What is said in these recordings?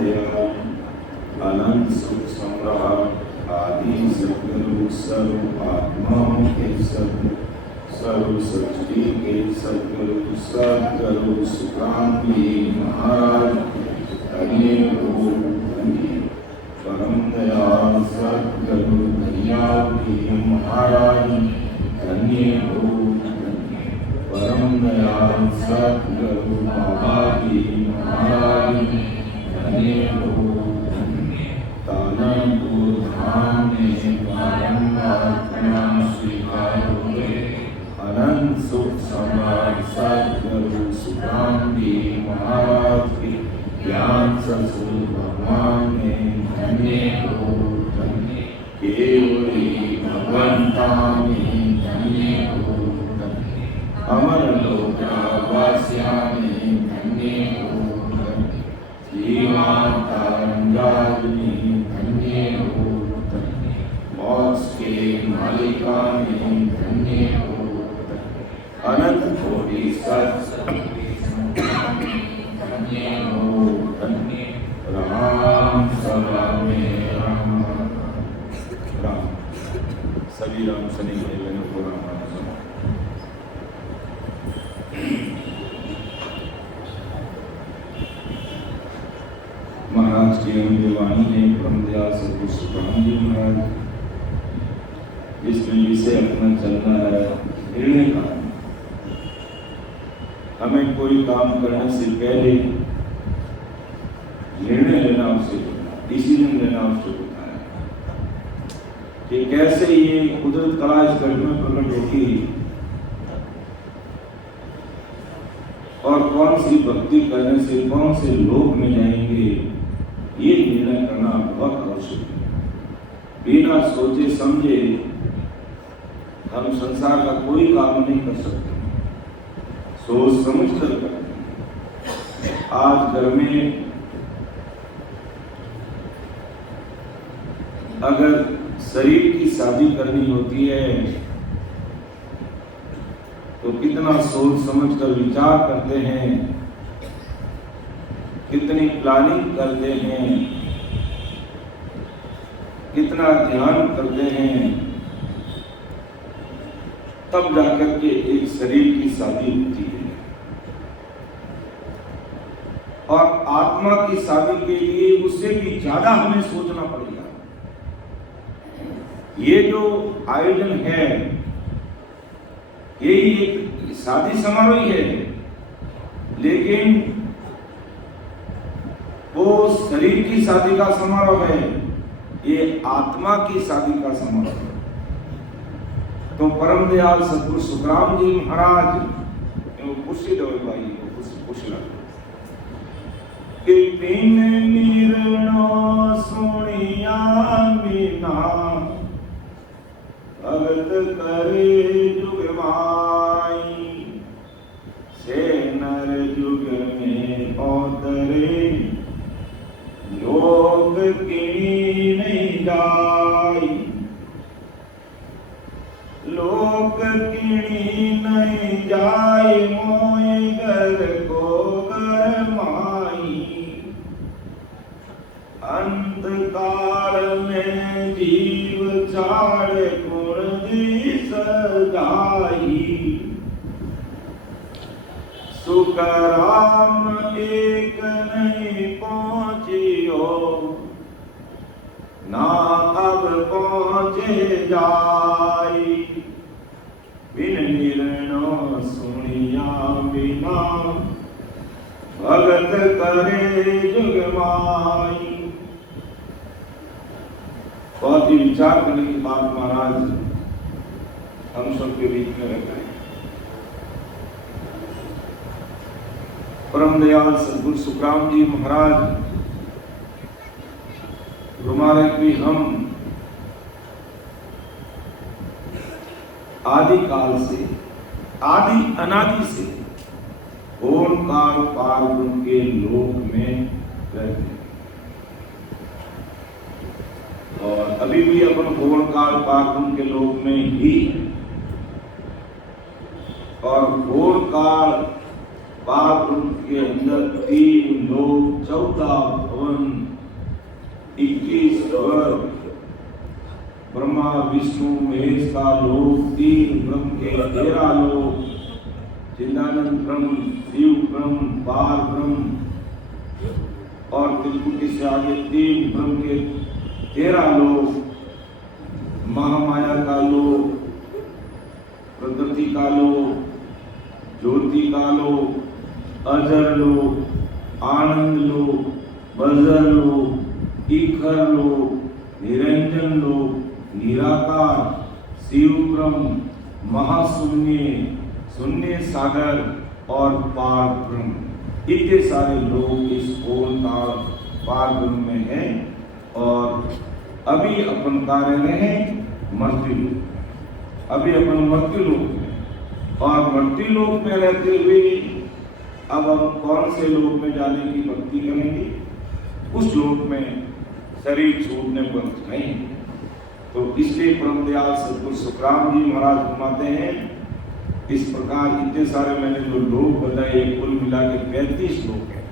दयालु अनंत सुख सम्राट आदि सद्गुरु सर्व आत्माओं के सर्व सृष्टि के सद्गुरु सद्गुरु सुखराम जी महाराज धन्य हो परम दयाल सद्गुरु दयाल जी महाराज धन्य हो परम दयाल सद्गुरु बाबा जी महाराज धन्य हो तानपुर धाम में बारंबार प्रणाम स्वीकार हुए अनंत सुख सम्राट सद्गुरु सुखराम जी महाराज के ज्ञान ससुर भगवान में धन्य हो धन्य केवली भगवंता में धन्य हो अमर लोकवासिया में धन्य हो जीवाता रंगाजनी धन्य हो मोक्ष के मालिका में धन्य हो अनंत कोटि धन्य हो धन्य राम सभा में राम राम सभी राम शनि बहनों को राम महाराज की अमृतवाणी है परम दयाल सद्गुरु सुखराम जी महाराज जिसमें विषय अपना चलना है निर्णय का। हमें कोई काम करने से पहले निर्णय लेना आवश्यक होता है, डिसीजन लेना आवश्यक होता है कि कैसे ये कुदरत कला इस घट में प्रकट होगी और कौन सी भक्ति करने से कौन से लोक में जाएंगे, ये निर्णय करना बहुत आवश्यक है। बिना सोचे समझे हम संसार का कोई काम नहीं कर सकते, सोच समझ कर करते हैं। आज घर में अगर शरीर की शादी करनी होती है तो कितना सोच समझ कर विचार करते हैं, कितनी प्लानिंग करते हैं, कितना ध्यान करते हैं, तब जाकर के एक शरीर की शादी होती है। और आत्मा की शादी के लिए उससे भी ज्यादा हमें सोचना पड़ेगा। ये जो आयोजन है यही एक शादी समारोह है, लेकिन वो शरीर की शादी का समारोह है, ये आत्मा की शादी का समारोह है। तो परम दयाल सद्गुरु सुखराम जी महाराज कुर्सी दो भाई कुर्सी ला कि बिन निर्णय सुनिया बिना भगत करे जुग माई से नर जुग में अवतरे लोक की नहीं जाई लोक की नहीं जाए मोए घर को घर माई अंत काल में जीव चाड़ गुण दी सजाई सुखराम एक नहीं पहुंचियो ना अब पहुंचे जाई बिन निर्णय सुनिया बिना भगत करे जुग माई। बहुत ही विचार करने की बात महाराज हम सबके बीच में रहता है। परम दयाल सद्गुरु सुखराम जी महाराज हमारे भी हम आदि काल से आदि अनादि से ओंकार पार ब्रह्म के लोक में रहते हैं और अभी भी अपन ओंकार पार ब्रह्म के लोक में ही और ओंकार पार ब्रह्म के अंदर 3 लोक, 14 भवन, 21 स्वर, ब्रह्मा विष्णु महेश का लोक, 3 ब्रह्म के 13 लोक, चिदानंद ब्रह्म, शिव ब्रह्म, पार ब्रह्म और त्रिपुटी से आगे 3 ब्रह्म के 13 लोक, महामाया का लोक, प्रकृति का लोक, ज्योति का लोक, अजर लोक, आनंद लोक, बजर लोक, ईखर लोक, निरंजन लोक, निराकार, शिव ब्रह्म, महाशून्य, शून्य सागर और पार ब्रह्म, इतने सारे लोग इस ओम का पार ब्रह्म में हैं। और अभी अपन कार्य रहे मृत्यु लोक, अभी अपन मृत्यु लोक में, और मृत्यु लोक में रहते हुए अब हम कौन से लोक में जाने की भक्ति करेंगे? उस लोक में शरीर छूटने पर जाएंगे। तो इसलिए परम दयाल सद्गुरु सुखराम जी महाराज घुमाते हैं। इस प्रकार इतने सारे मैंने जो लोक बताए कुल मिला के 35 लोक हैं,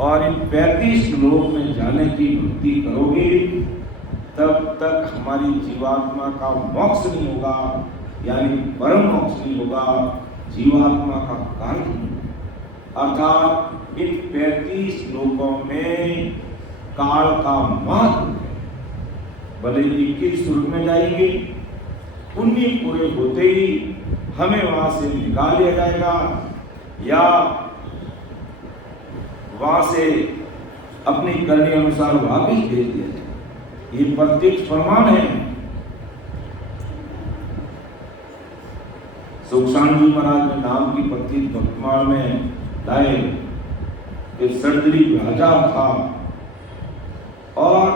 और इन 35 लोक में जाने की भक्ति करोगे तब तक हमारी जीवात्मा का मोक्ष नहीं होगा, यानी परम मोक्ष नहीं होगा, जीवात्मा का कार्य नहीं होगा। अर्थात इन 35 लोकों में काल का महत्व है। भले 21 स्वर्ग में जाएंगे, पुण्य पूरे होते ही हमें वहां से निकाल लिया जाएगा, या वहां से अपनी करने अनुसार वापिस भेज दिया जाएगा। ये प्रत्यक्ष प्रमाण है। सुखशान जी महाराज ने नाम की प्रतीक वर्तमान में लाए कि सर्जरी राजा था और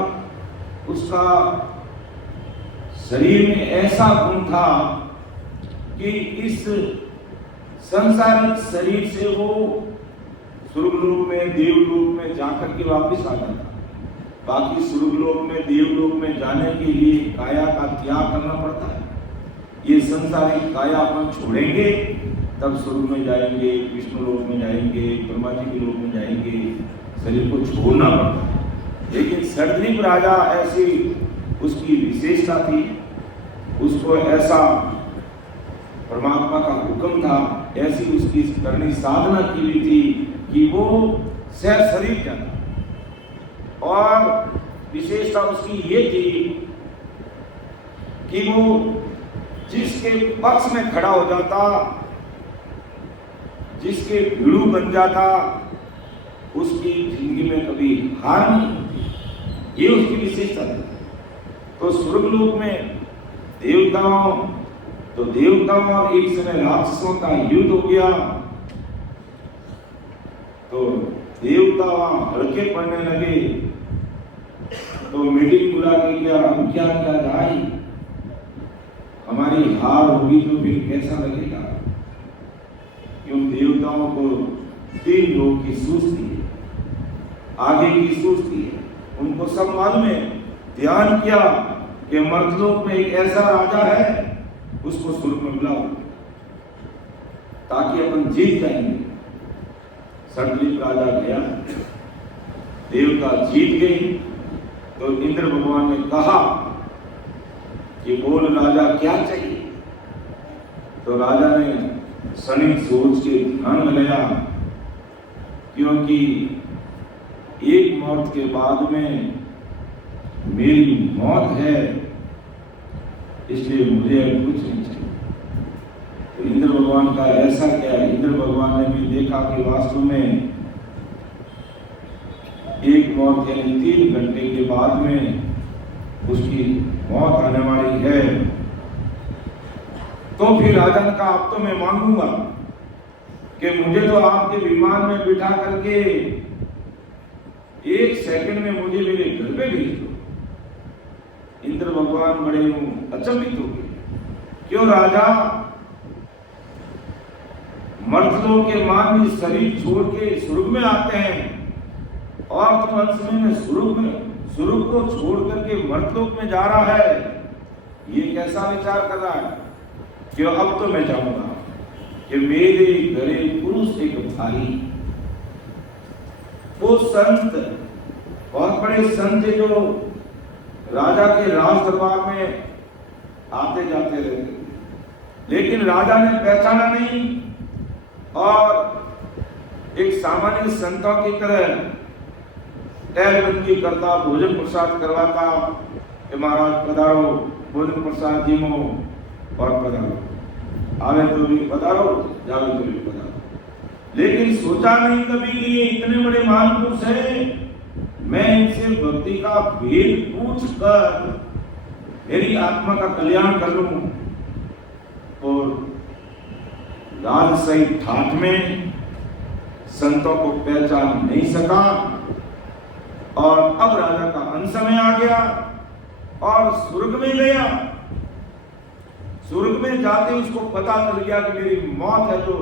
उसका शरीर में ऐसा गुण था कि इस संसारिक शरीर से वो स्वर्गलोक में, देवलोक में जाकर के वापस आ जाता। बाकी स्वर्गलोक में, देवलोक में जाने के लिए काया का त्याग करना पड़ता है। ये संसारिक काया अपन छोड़ेंगे तब स्वर्ग में जाएंगे, विष्णु लोक में जाएंगे, ब्रह्मा जी के लोक में जाएंगे। शरीर को छोड़ना पड़ता है। लेकिन सर्जरीप राजा ऐसी उसकी विशेषता थी, उसको ऐसा परमात्मा का हुक्म था, ऐसी उसकी करनी साधना की हुई थी कि वो सह शरीर जाता। और विशेषता उसकी ये थी कि वो जिसके पक्ष में खड़ा हो जाता, जिसके भिड़ू बन जाता, उसकी जिंदगी में कभी हार नहीं होती। ये उसकी विशेषता थी। तो स्वर्गलोक में देवताओं और एक समय राक्षसों का युद्ध हो गया। तो देवता वहां हल्के पड़ने लगे। तो मीटिंग बुला के क्या हम क्या किया जाए, हमारी हार होगी तो फिर कैसा लगेगा? क्यों देवताओं को 3 लोग की सूझती है, आगे की सूझती है। उनको सब मालूम है। ध्यान किया कि मर्तलोक में एक ऐसा राजा है, उसको स्वर्ग में बुलाओ ताकि अपन जीत जाएंगे। सर्जरीप राजा गया, देवता जीत गई। तो इंद्र भगवान ने कहा कि बोल राजा क्या चाहिए? तो राजा ने क्षणिक सोच के ध्यान लगाया, क्योंकि एक मौत के बाद में मेरी मौत है, इसलिए मुझे कुछ नहीं चाहिए। तो इंद्र भगवान का ऐसा क्या? इंद्र भगवान ने भी देखा कि वास्तव में एक मौत यानी 3 घंटे के बाद में उसकी मौत आने वाली है। तो फिर राजा ने कहा अब तो मैं मांगूंगा कि मुझे तो आपके विमान में बिठा करके 1 सेकंड में मुझे मेरे घर पे भेज दो। इंद्र भगवान बड़े अचंभित हो गए। क्यों राजा? मर्तलों के मानवी शरीर छोड़ के स्वर्ग में आते हैं और तुम अंत में स्वर्ग को छोड़ करके मर्तलोक में जा रहा है। ये कैसा विचार कर रहा है? क्यों अब तो मैं चाहूंगा कि मेरे घरे पुरुष एक भारी। वो संत बहुत बड़े संत थे जो राजा के राज दरबार में आते जाते रहते, लेकिन राजा ने पहचाना नहीं और एक सामान्य संतों की तरह टहलबंदी करता, भोजन प्रसाद करवाता कि महाराज पधारो, भोजन प्रसाद जीमो और पधारो, आवे तो भी पधारो, जावे तो भी पधारो। लेकिन सोचा नहीं कभी कि ये इतने बड़े महापुरुष हैं, मैं इनसे भक्ति का भेद पूछ कर मेरी आत्मा का कल्याण कर लूं। और राजशाही ठाठ में संतों को पहचान नहीं सका और अब राजा का अंत समय आ गया और स्वर्ग में गया। स्वर्ग में जाते उसको पता चल गया कि मेरी मौत है तो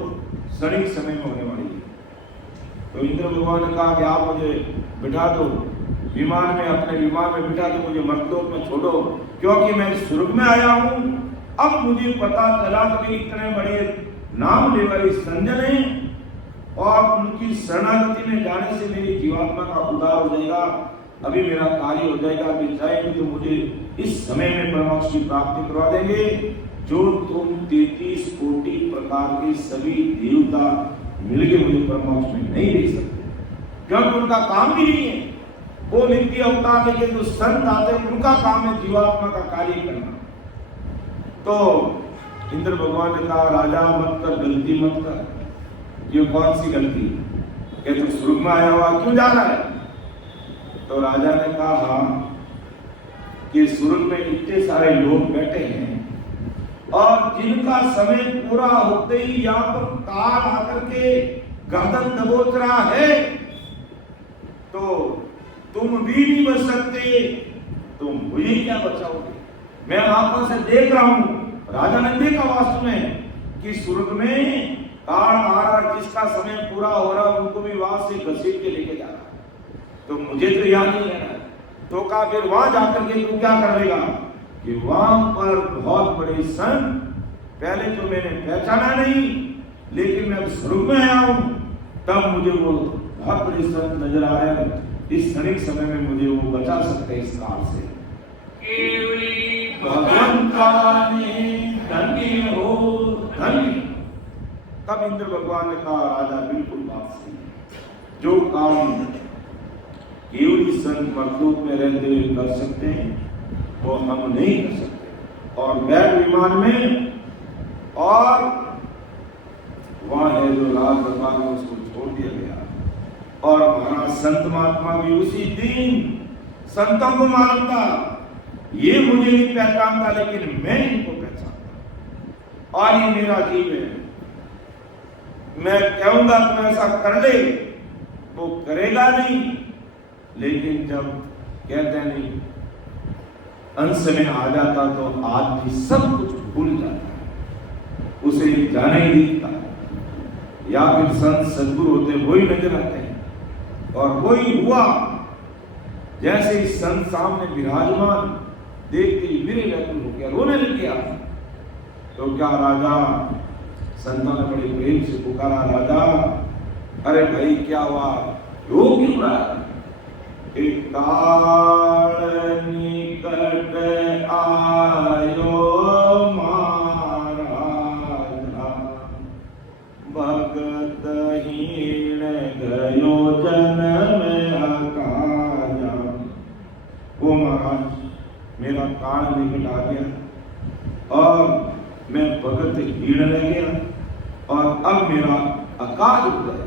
क्षणिक समय में होने वाली है। तो इंद्र भगवान ने कहा कि आप मुझे बिठा दो विमान में, अपने विमान में बिठा दो, मुझे मर्तलोक में छोड़ो, क्योंकि मैं स्वर्ग में आया हूं। अब मुझे पता चला कि इतने बड़े नाम ले वाले संजन हैं और उनकी शरणागति में जाने से मेरी जीवात्मा का उद्धार हो जाएगा, अभी मेरा कार्य हो जाएगा। अभी चाहेंगे तो मुझे इस समय में परमात्मा की प्राप्ति करवा देंगे, जो तुम 33 कोटि प्रकार के सभी देवता मिलके मुझे परमात्मा में नहीं दे सकते, क्योंकि उनका काम भी नहीं है। वो नित्य अवतार लेके जो संत आते हैं उनका काम है जीवात्मा का कार्य करना। तो इंद्र भगवान ने कहा राजा मत कर, गलती मत कर। ये कौन सी गलती है? तू स्वर्ग में आया हुआ क्यों जा रहा है? तो राजा ने कहा हाँ कि स्वर्ग में इतने सारे लोग बैठे हैं और जिनका समय पूरा होते ही यहाँ पर काल आकर के गर्दन दबोच रहा है, तो तुम भी नहीं बच सकते, तुम मुझे क्या बचाओगे? मैं आंखों से देख रहा हूं। राजा ने देखा वास्तव में कि स्वर्ग में काल आ रहा, जिसका समय पूरा हो रहा उनको भी वहां से घसीट के लेके जा रहा, तो मुझे तो यहाँ नहीं रहना। तो कहा फिर वहां जाकर के तू क्या करेगा? कि वहां पर बहुत बड़े संत, पहले तो मैंने पहचाना नहीं, लेकिन मैं स्वर्ग में आया हूं, तब मुझे वो बहुत बड़े संत नजर आ रहे हैं। इस क्षणिक समय में मुझे वो बचा सकते हैं इस काल से। तब इंद्र भगवान ने कहा राजा बिल्कुल बात सही, जो काम केवली संत मरलोक में रहते हुए कर सकते हैं वो हम नहीं कर सकते। और बैठ विमान में और वहां है जो राज दरबार में उसको छोड़ दिया गया। और महाराज संत महात्मा भी उसी दिन संतों को मानता, ये मुझे नहीं पहचानता लेकिन मैं इनको पहचानता और ये मेरा जीव है। मैं कहूंगा तुम ऐसा कर ले, वो करेगा नहीं, लेकिन जब कहते नहीं अंश में आ जाता तो आदमी सब कुछ भूल जाता है, उसे जाने ही दिखता, या फिर संत सद्गुरु होते वही नजर आते हैं। और वही हुआ, जैसे ही संत सामने विराजमान देखते ही मेरे व्याकुल हो गया, रोने लग गया। तो क्या राजा, संतों ने बड़े प्रेम से पुकारा, राजा अरे भाई क्या हुआ, रो क्यों रहा है? काल निकट आयो महाराजा, भगत हीन गयो जन्म अकाजा। वो महाराज मेरा काल निकट आ गया और मैं भगत हीन रह गया और अब मेरा अकाल हो गया।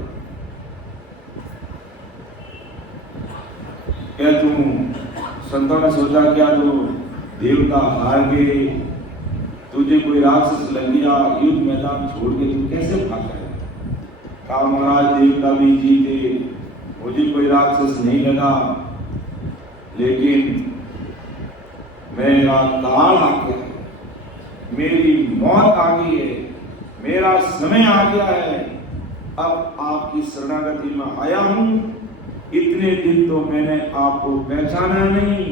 क्या तुम संतों ने सोचा क्या तू देवता हार गए, तुझे कोई राक्षस लग गया, युद्ध मैदान छोड़ के तू कैसे भाग गया? कहा महाराज देवता भी जीते, मुझे कोई राक्षस नहीं लगा, लेकिन मेरा काल आ गया, मेरी मौत आ गई है, मेरा समय आ गया है, अब आपकी शरणागति में आया हूं। इतने दिन तो मैंने आपको पहचाना नहीं,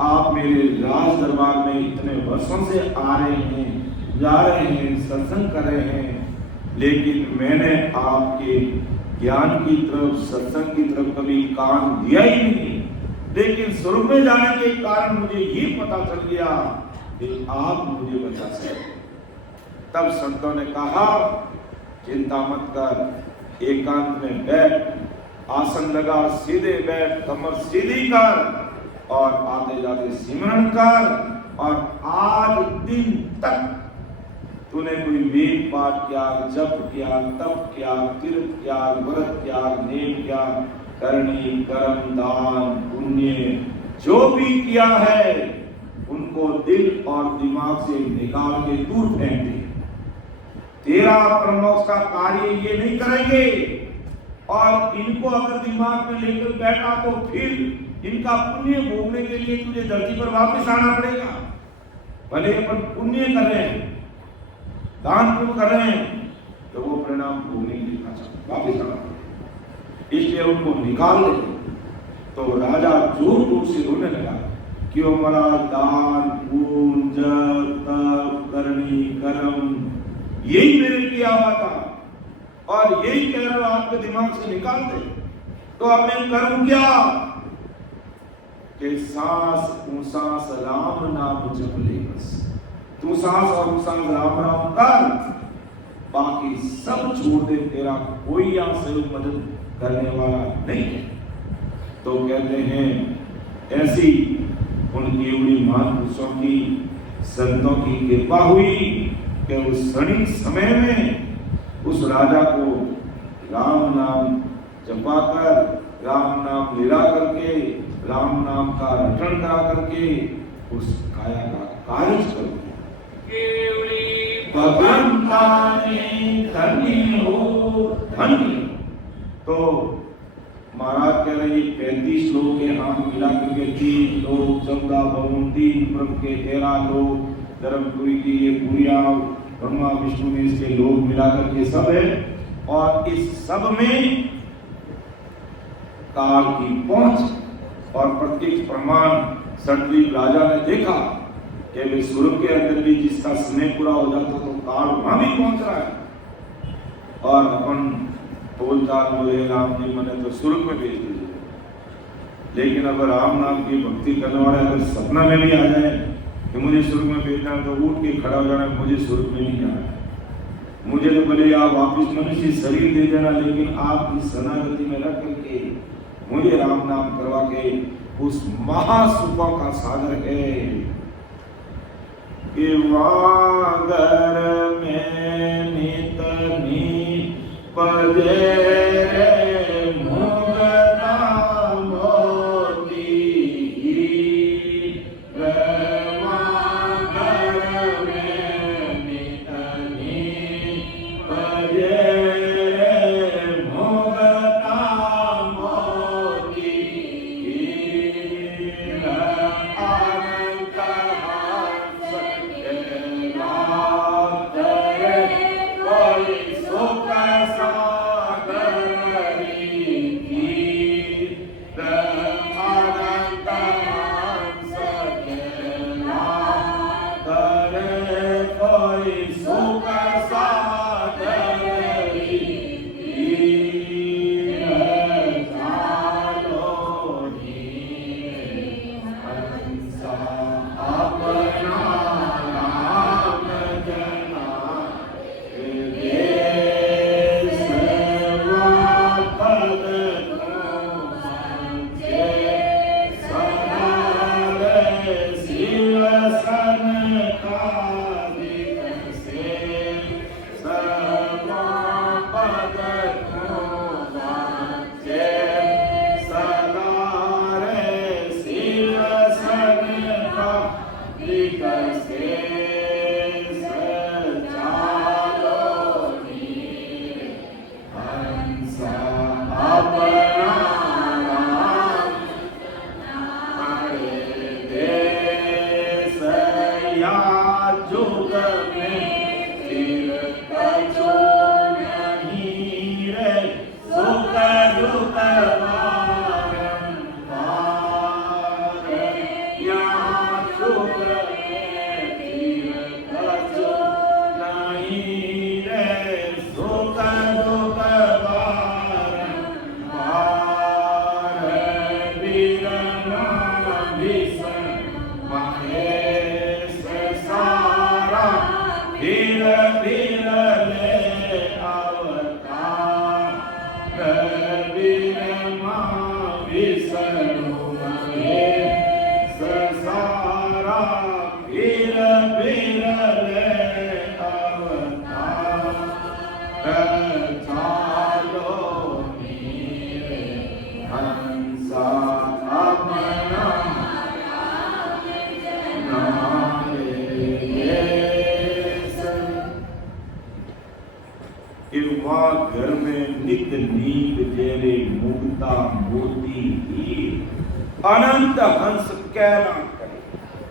आप मेरे राज दरबार में इतने वर्षों से आ रहे हैं, जा रहे हैं, सत्संग कर रहे हैं, लेकिन मैंने आपके ज्ञान की तरफ, सत्संग की तरफ कभी कान दिया ही नहीं। लेकिन स्वर्ग में जाने के कारण मुझे ये पता चल गया कि आप मुझे बचा सकते। तब संतों ने कहा चिंता मत कर, एकांत में बैठ, आसन लगा, सीधे बैठ, कमर सीधी कर और आते जाते सिमरन कर। और आज दिन तक तूने कोई वेद पाठ किया, जप किया, तप किया, तीर्थ किया, व्रत किया, नेम किया, करनी, कर्म, दान, पुण्य जो भी किया है उनको दिल और दिमाग से निकाल के दूर फेंक दे। तेरा परमोक्ष का कार्य ये नहीं करेंगे। और इनको अगर दिमाग में लेकर बैठा तो फिर इनका पुण्य भोगने के लिए तुझे धरती पर वापस आना पड़ेगा। भले अपन पुण्य कर रहे हैं, दान पुण्य कर रहे हैं, तो वो परिणाम भोगने के लिए वापस आना पड़ेगा। इसलिए उनको निकाल दे। तो राजा जोर जोर से रोने लगा कि वो हमारा दान, पुण्य, जप, तप, करनी, कर्म यही मेरे किया हुआ था और यही कह रहा आपके दिमाग से निकाल दे। तो अब मैं करूं क्या कि सांस सांस राम नाम जप ले। बस तू सांस और सांस राम राम कर, बाकी सब छोड़ दे, तेरा कोई यहां से मदद करने वाला नहीं है। तो कहते हैं ऐसी उनकी उन्हीं महापुरुषों की, संतों की कृपा हुई कि उस क्षणिक समय में उस राजा को राम नाम जपा कर, राम नाम लीला करके, राम नाम का रटन करा करके उस काया का कार्य कर दिया। धन्य हो धन्य। तो महाराज कह रहे 35 लोग के नाम मिला करके 3 लोग, 14 भवन, 3 ब्रह्म के 13 लोग, धर्मपुरी की ये पूरिया, ब्रह्मा विष्णु में इसके लोग मिला करके सब है। और इस सब में काल की पहुंच और प्रत्यक्ष प्रमाण सटदीप राजा ने देखा कि वे स्वर्ग के अंदर भी जिसका समय पूरा हो जाता तो काल वहां भी पहुंच रहा है। और अपन बोलचाल बोले राम जी मैंने तो स्वर्ग में भेज दीजिए, लेकिन अगर राम नाम की भक्ति करने वाले अगर सपना में भी आ जाए कि मुझे स्वर्ग में भेजना है, तो उठ के खड़ा हो जाना, मुझे स्वर्ग में नहीं जाना है, मुझे तो भले आप वापिस मनुष्य शरीर दे देना, लेकिन आपकी शरणागति में रख करके मुझे राम नाम करवा के उस महासुखों का सागर है कि वागर में नित पदे और घर में नित नींद जेरे मुक्ता मोती ही अनंत हंस कहना करे,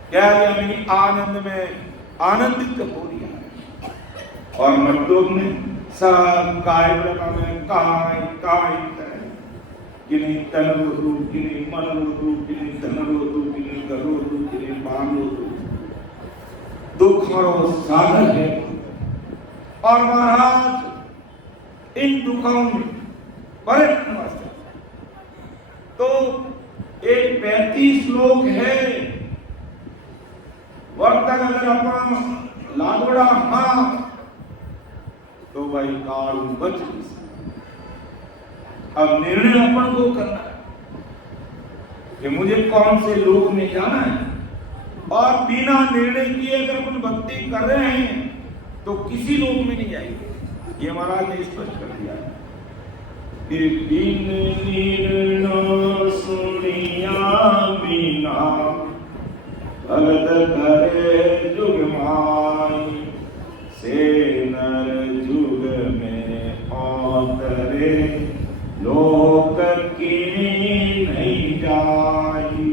क्या यानी आनंद में आनंदित हो रहा है। और मर्दों ने सब काय ब्रह्मा में काय काय किनी तन रोधु, किनी मन रोधु, किनी धन रोधु, किनी घर रोधु, किनी बाम रोधु, दुख और साधन है। और महाराज इन दुखों में पर्यटन वास्ते तो एक 35 श्लोक है, वर्तन अगर अपन लागोड़ा हाँ तो भाई काल बच नहीं सकता। अब निर्णय अपन को करना है कि मुझे कौन से लोक में जाना है, और बिना निर्णय किए अगर अपन भक्ति कर रहे हैं तो किसी लोक में नहीं जाएंगे। ये महाराज ने स्पष्ट कर दिया है। बिन निर्णय सुनिया बिना भगत करे जुग माई, से नर जुग में औतरे लोक की नहीं जाई,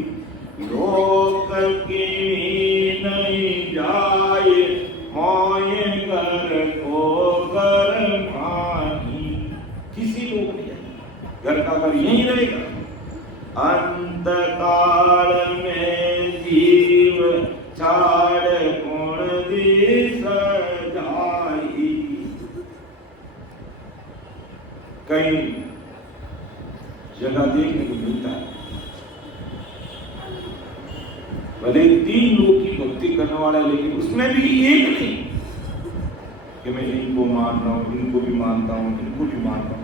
लोक की नहीं जाए मोये घर को घर माही। किसी लोग नहीं जाए, घर का घर यही रहेगा। अंत काल में जीव छाड़ गुण दिस जाई। कई जगह देखने को मिलता है, भले 3 लोग की भक्ति करने वाला है, लेकिन उसमें भी एक नहीं कि मैं इनको मान रहा हूं, इनको भी मानता हूं, इनको भी मानता हूं।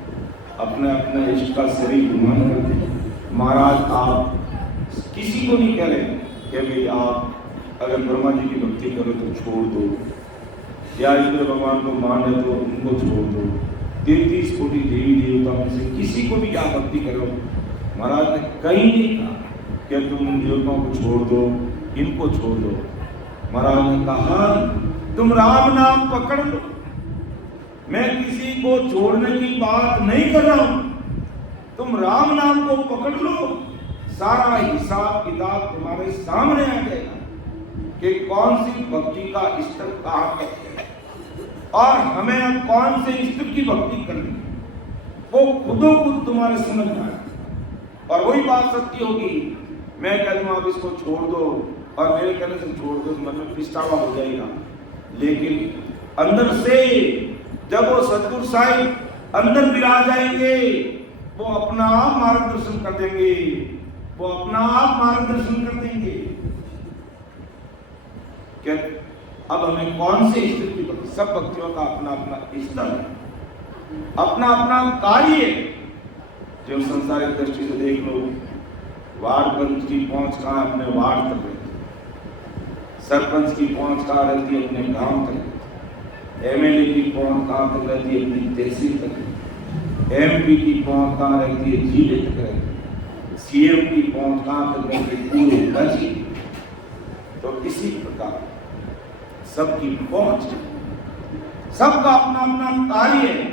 अपने अपने इष्ट का शरीर गुमान करते हैं। महाराज आप किसी को नहीं कह रहे कि भाई आप अगर ब्रह्मा जी की भक्ति करो तो छोड़ दो, या इंद्र भगवान को माने तो उनको छोड़ दो। 33 कोटि देवी देवताओं में से किसी को भी आप भक्ति करो, महाराज ने कहीं नहीं कहा कि तुम उन देवताओं को छोड़ दो, इनको छोड़ दो। महाराज ने कहा तुम राम नाम पकड़ लो। मैं किसी को छोड़ने की बात नहीं कर रहा हूं, तुम राम नाम को पकड़ लो, सारा हिसाब किताब तुम्हारे सामने आ जाएगा कि कौन सी भक्ति का स्तर कहां है और हमें अब कौन से स्तर की भक्ति करनी है, वो खुदो खुद तुम्हारे समझ में आएगा। और वही बात सत्य होगी, मैं कह दूं आप इसको छोड़ दो और मेरे कहने से छोड़ दो, मन में पिछतावा हो जाएगा। लेकिन अंदर से जब वो सतगुरु साहिब अंदर विराज जाएंगे, वो अपना आप मार्गदर्शन कर देंगे, वो अपना आप मार्गदर्शन कर देंगे। क्या अब हमें कौन से स्तर की भक्ति, सब भक्तियों का अपना अपना स्तर है, अपना अपना कार्य। जो संसारिक दृष्टि से देख लो, वार्ड पंच की पहुंच कहां, अपने वार्ड तक रहती है। सरपंच की पहुंच कहां रहती है, अपने गांव तक रहती है। एमएलए की पहुंच कहां तक रहती है, अपनी तहसील तक रहती है। एमपी की पहुंच कहां रहती है, जिले तक रहती है। सीएम की पहुंच कहां तक रहती है, पूरे राज्य। तो इसी प्रकार सबकी पहुंच, सबका अपना अपना कार्य है,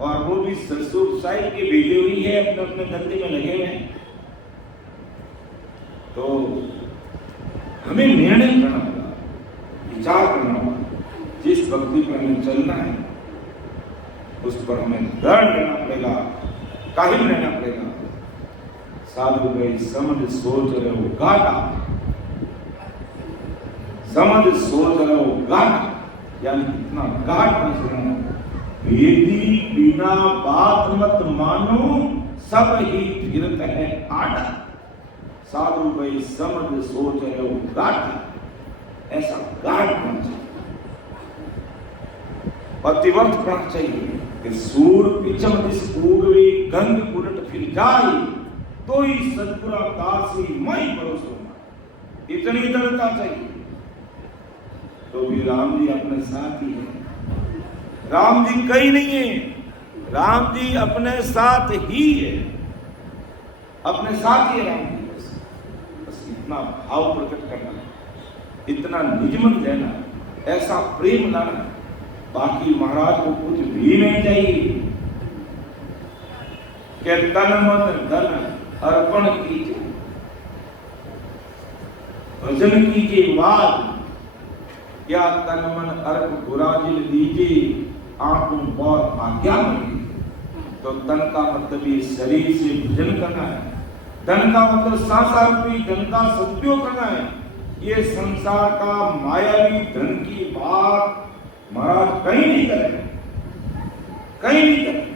और वो भी ससुर साहिब की भेजी हुई है, अपने अपने धंधे में लगे हुए हैं। तो हमें निर्णय करना होगा, विचार करना होगा, जिस भक्ति पर हमें चलना है उस पर हमें दृढ़ रहना पड़ेगा, कायम रहना पड़ेगा। साधु गई समझ सोच रहे हो गाटा, समझ सोच रहे हो गाटा, यानी कितना गाट में सुनो। वेदी बिना बात मत मानो, सब ही फिरत है आटा। साधु भाई समझ सोच रहे हो गाटा, ऐसा गाट होना चाहिए, पतिवर्त होना चाहिए कि सूर पिचम दिस पूर्वी गंग उलट फिर जाए, तो ही सतपुरा दासी मई भरोसा, इतनी दृढ़ता चाहिए। तो भी राम जी अपने साथ ही है, राम जी कहीं नहीं है, राम जी अपने साथ ही है, अपने साथ ही है राम जी। बस इतना भाव प्रकट करना है, इतना निजमन देना है, ऐसा प्रेम लाना है बाकी महाराज को कुछ भी नहीं चाहिए कि तन मन धन अर्पण कीजिए, भजन कीजिए बाद या तन मन अर्प गुराजिल दीजिए आंखों और आज्ञा मांगी। तो तन का मतलब ये शरीर से भजन करना है, धन का मतलब सांसारिक धन का सदुपयोग करना है। ये संसार का मायावी धन की बात महाराज कहीं नहीं करें, कहीं नहीं करें।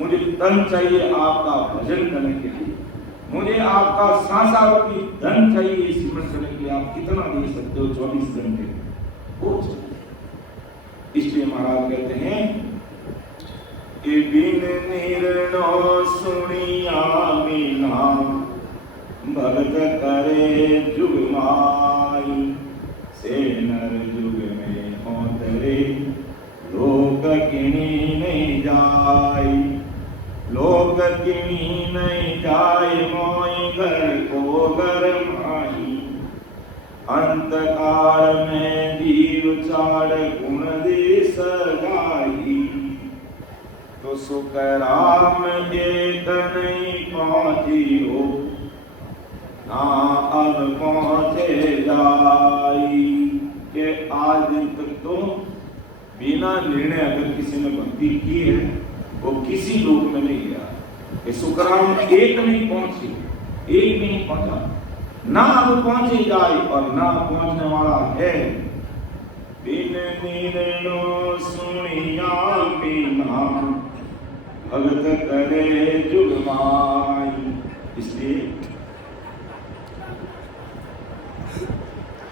मुझे तन चाहिए आपका भजन करने के लिए, मुझे आपका सांसारिक धन चाहिए सिमरन करने के लिए। आप कितना दे सकते हो 24 घंटे वो चाहिए। इसलिए महाराज कहते हैं कि बिन निर्णय सुनिया बिना भगत करे जुग माई, से नर जुग में होतरे लोक किनी नहीं जाई, लोक किनी नहीं जाय मोय घर को घर माही, अंतकाल में जीव चाड़ गुण दे सगाई, तो सुख राम एक नहीं पहुंची हो ना अब पहुंचे जाई। के आज दिन तक तो बिना निर्णय अगर किसी ने भक्ति की है वो किसी लोक में नहीं गया, कि सुखराम एक नहीं पहुंची, एक नहीं पहुंचा, ना अब पहुंचे जाए और ना पहुंचने वाला है। बिन निर्णय सुनिया बिना भगत करे जुग माई। इसलिए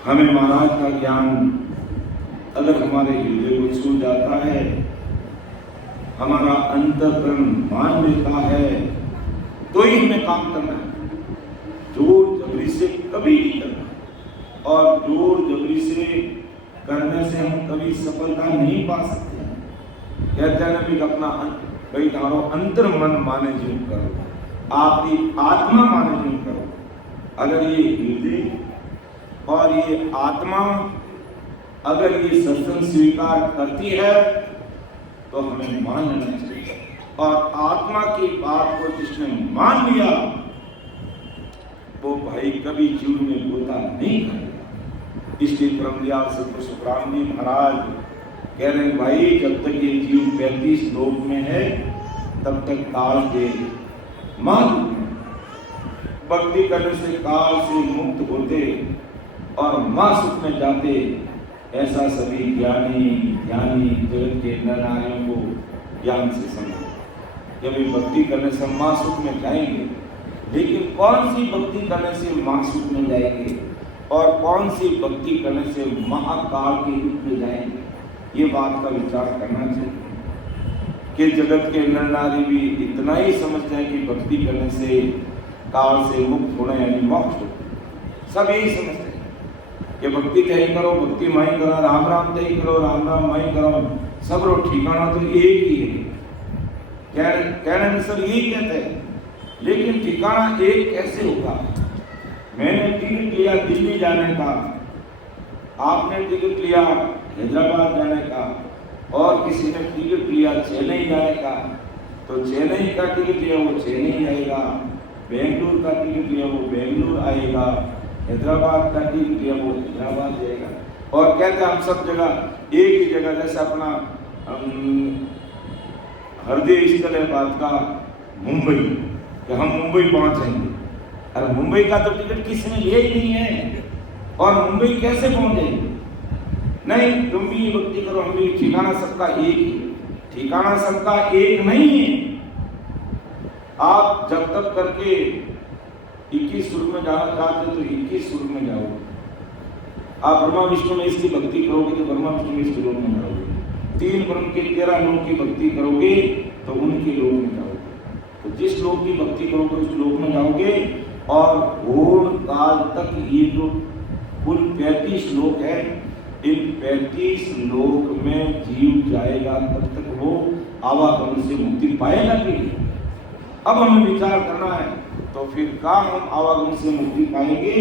हमें महाराज का ज्ञान अगर हमारे हृदय को छू जाता है, हमारा अंतःकरण मान लेता है, तो ही हमें काम करना है। जोर जबरी से कभी नहीं करना, और जोर जबरी से करने से हम कभी सफलता नहीं पा सकते। कहते हैं ना भी अपना भाई तारो अंतर मन माने जीव करो, आपकी आत्मा माने जीव करो। अगर ये हृदय और ये आत्मा अगर ये सत्संग स्वीकार करती है तो हमें मान लेना चाहिए, और आत्मा की बात को जिसने मान लिया वो भाई कभी जीव में गोता नहीं करेगा। इसलिए परमदयाल सतगुरु सुखराम जी महाराज कह रहे हैं भाई जब तक ये जीव 35 लोक में है तब तक काल के मान भक्ति करने से काल से मुक्त होते और मां सुख में जाते। ऐसा सभी ज्ञानी जगत के नर नारियों को ज्ञान से समझो। जब ये भक्ति करने से मां सुख में जाएंगे, लेकिन कौन सी भक्ति करने से मां सुख में जाएंगे और कौन सी भक्ति करने से महाकाल के युग में जाएंगे, ये बात का विचार करना चाहिए। कि जगत के नर नारी भी इतना ही समझते हैं कि भक्ति करने से काल से मुक्त होना यानी मोक्ष, सब यही समझते हैं कि भक्ति तय करो, भक्ति माई करो, राम राम तय करो, राम राम माई करो, सब रो ठिकाना तो एक ही है। कहने में सब यही कहते हैं, लेकिन ठिकाना एक कैसे होगा? मैंने टिकट लिया दिल्ली जाने का, आपने टिकट लिया हैदराबाद जाने का, और किसी ने टिकट लिया चेन्नई जाने का, तो चेन्नई का टिकट लिया वो चेन्नई जाएगा, बेंगलुरु का टिकट लिया वो बेंगलुरु आएगा, हैदराबाद का टिकट लिया वो हैदराबाद जाएगा। और कहते हम सब जगह एक ही जगह, जैसे अपना हृदय स्थल है बात का मुंबई, कि हम मुंबई पहुंचेंगे। अरे मुंबई का तो टिकट किसी ने लिया ही नहीं है, और मुंबई कैसे पहुंचेंगे? नहीं, तुम भी ये भक्ति करो, हम भी, ठिकाना सबका एक ही, ठिकाना सबका एक नहीं है। आप जब तक करके 21 सुर में जाना चाहते तो 21 सुर में जाओ। आप ब्रह्मा विष्णु में इसकी भक्ति करोगे तो ब्रह्मा विष्णु में इसके लोक में जाओगे। 3 ब्रह्म के 13 लोक की भक्ति करोगे तो उनके लोक में जाओगे। तो जिस लोक की भक्ति करोगे उस लोक में जाओगे। और घोर काल तक ये जो कुल 35 लोक है, इन 35 लोक में जीव जाएगा तब तक वो आवागमन से मुक्ति पाएगा कि नहीं। अब हमें विचार करना है, तो फिर काम हम आवागमन से मुक्ति पाएंगे?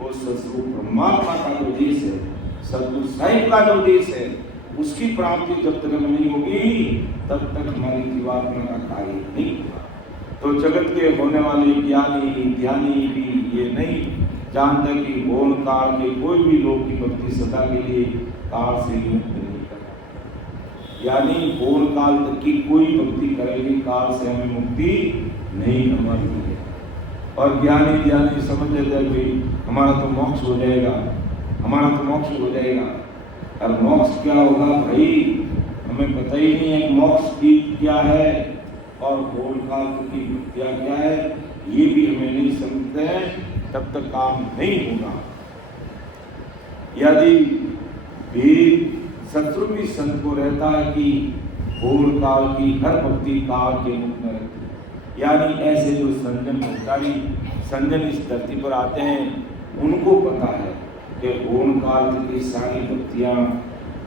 वो सदगुरु परमात्मा का जो देश है, सदगुरु साहिब का जो देश है, उसकी प्राप्ति जब तक हमें नहीं होगी तब तक हमारी जीवात्मा का कार्य नहीं होगा। तो जगत के होने वाले ज्ञानी ध्यानी भी ये नहीं जानते कि भोन काल के कोई भी लोग की भक्ति सदा के लिए काल से मुक्त नहीं करता, यानी भोन काल तक की कोई भक्ति करेगी काल से हमें मुक्ति नहीं हमारी है। और ज्ञानी ध्यानी समझ लेते हैं भाई हमारा तो मोक्ष हो जाएगा, हमारा तो मोक्ष हो जाएगा। और मोक्ष क्या होगा भाई, हमें पता ही नहीं है मोक्ष की क्या है और भोल काल की क्या क्या है, ये भी हमें नहीं समझते हैं, तब तक काम नहीं होगा। यदि भी शत्रु भी संत को रहता है कि भोल काल की हर भक्ति काल के मुख में रहती है, यानी ऐसे जो संजन भक्तारी संजन इस धरती पर आते हैं उनको पता है कि भोल काल की सारी भक्तियां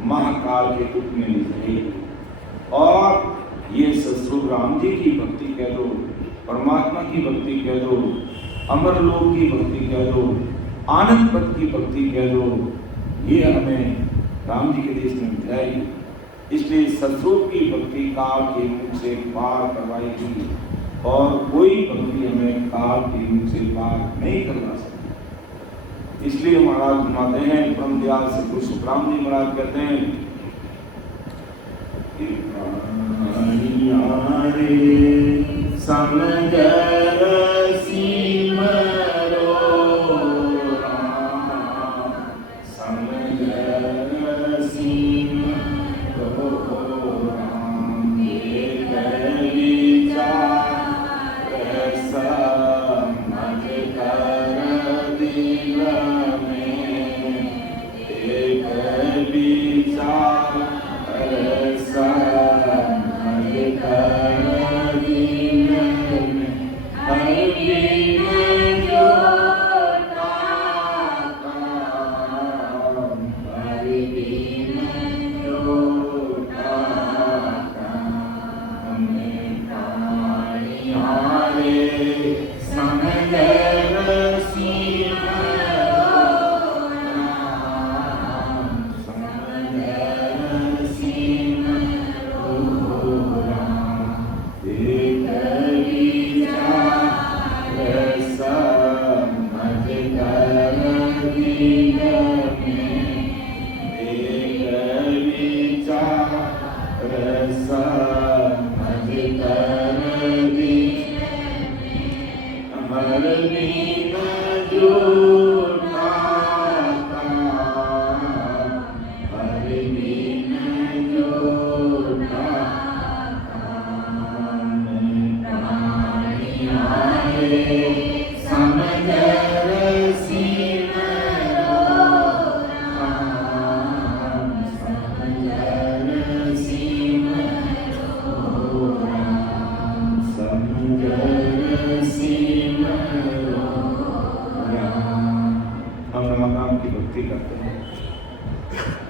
महाकाल के दुख में निकलेगी। और ये ससुर राम जी की भक्ति कह दो, परमात्मा की भक्ति कह दो, अमरलोक की भक्ति कह दो, आनंद पद की भक्ति कह दो, ये हमें राम जी के देश में मिल जाएगी। इसलिए ससुर की भक्ति काल के मुख से पार करवाएगी और कोई भक्ति हमें काल के मुख से पार नहीं करवा सकती। इसलिए महाराज घुमाते हैं ब्रह्म दयाल सतगुरु सुखराम जी महाराज कहते हैं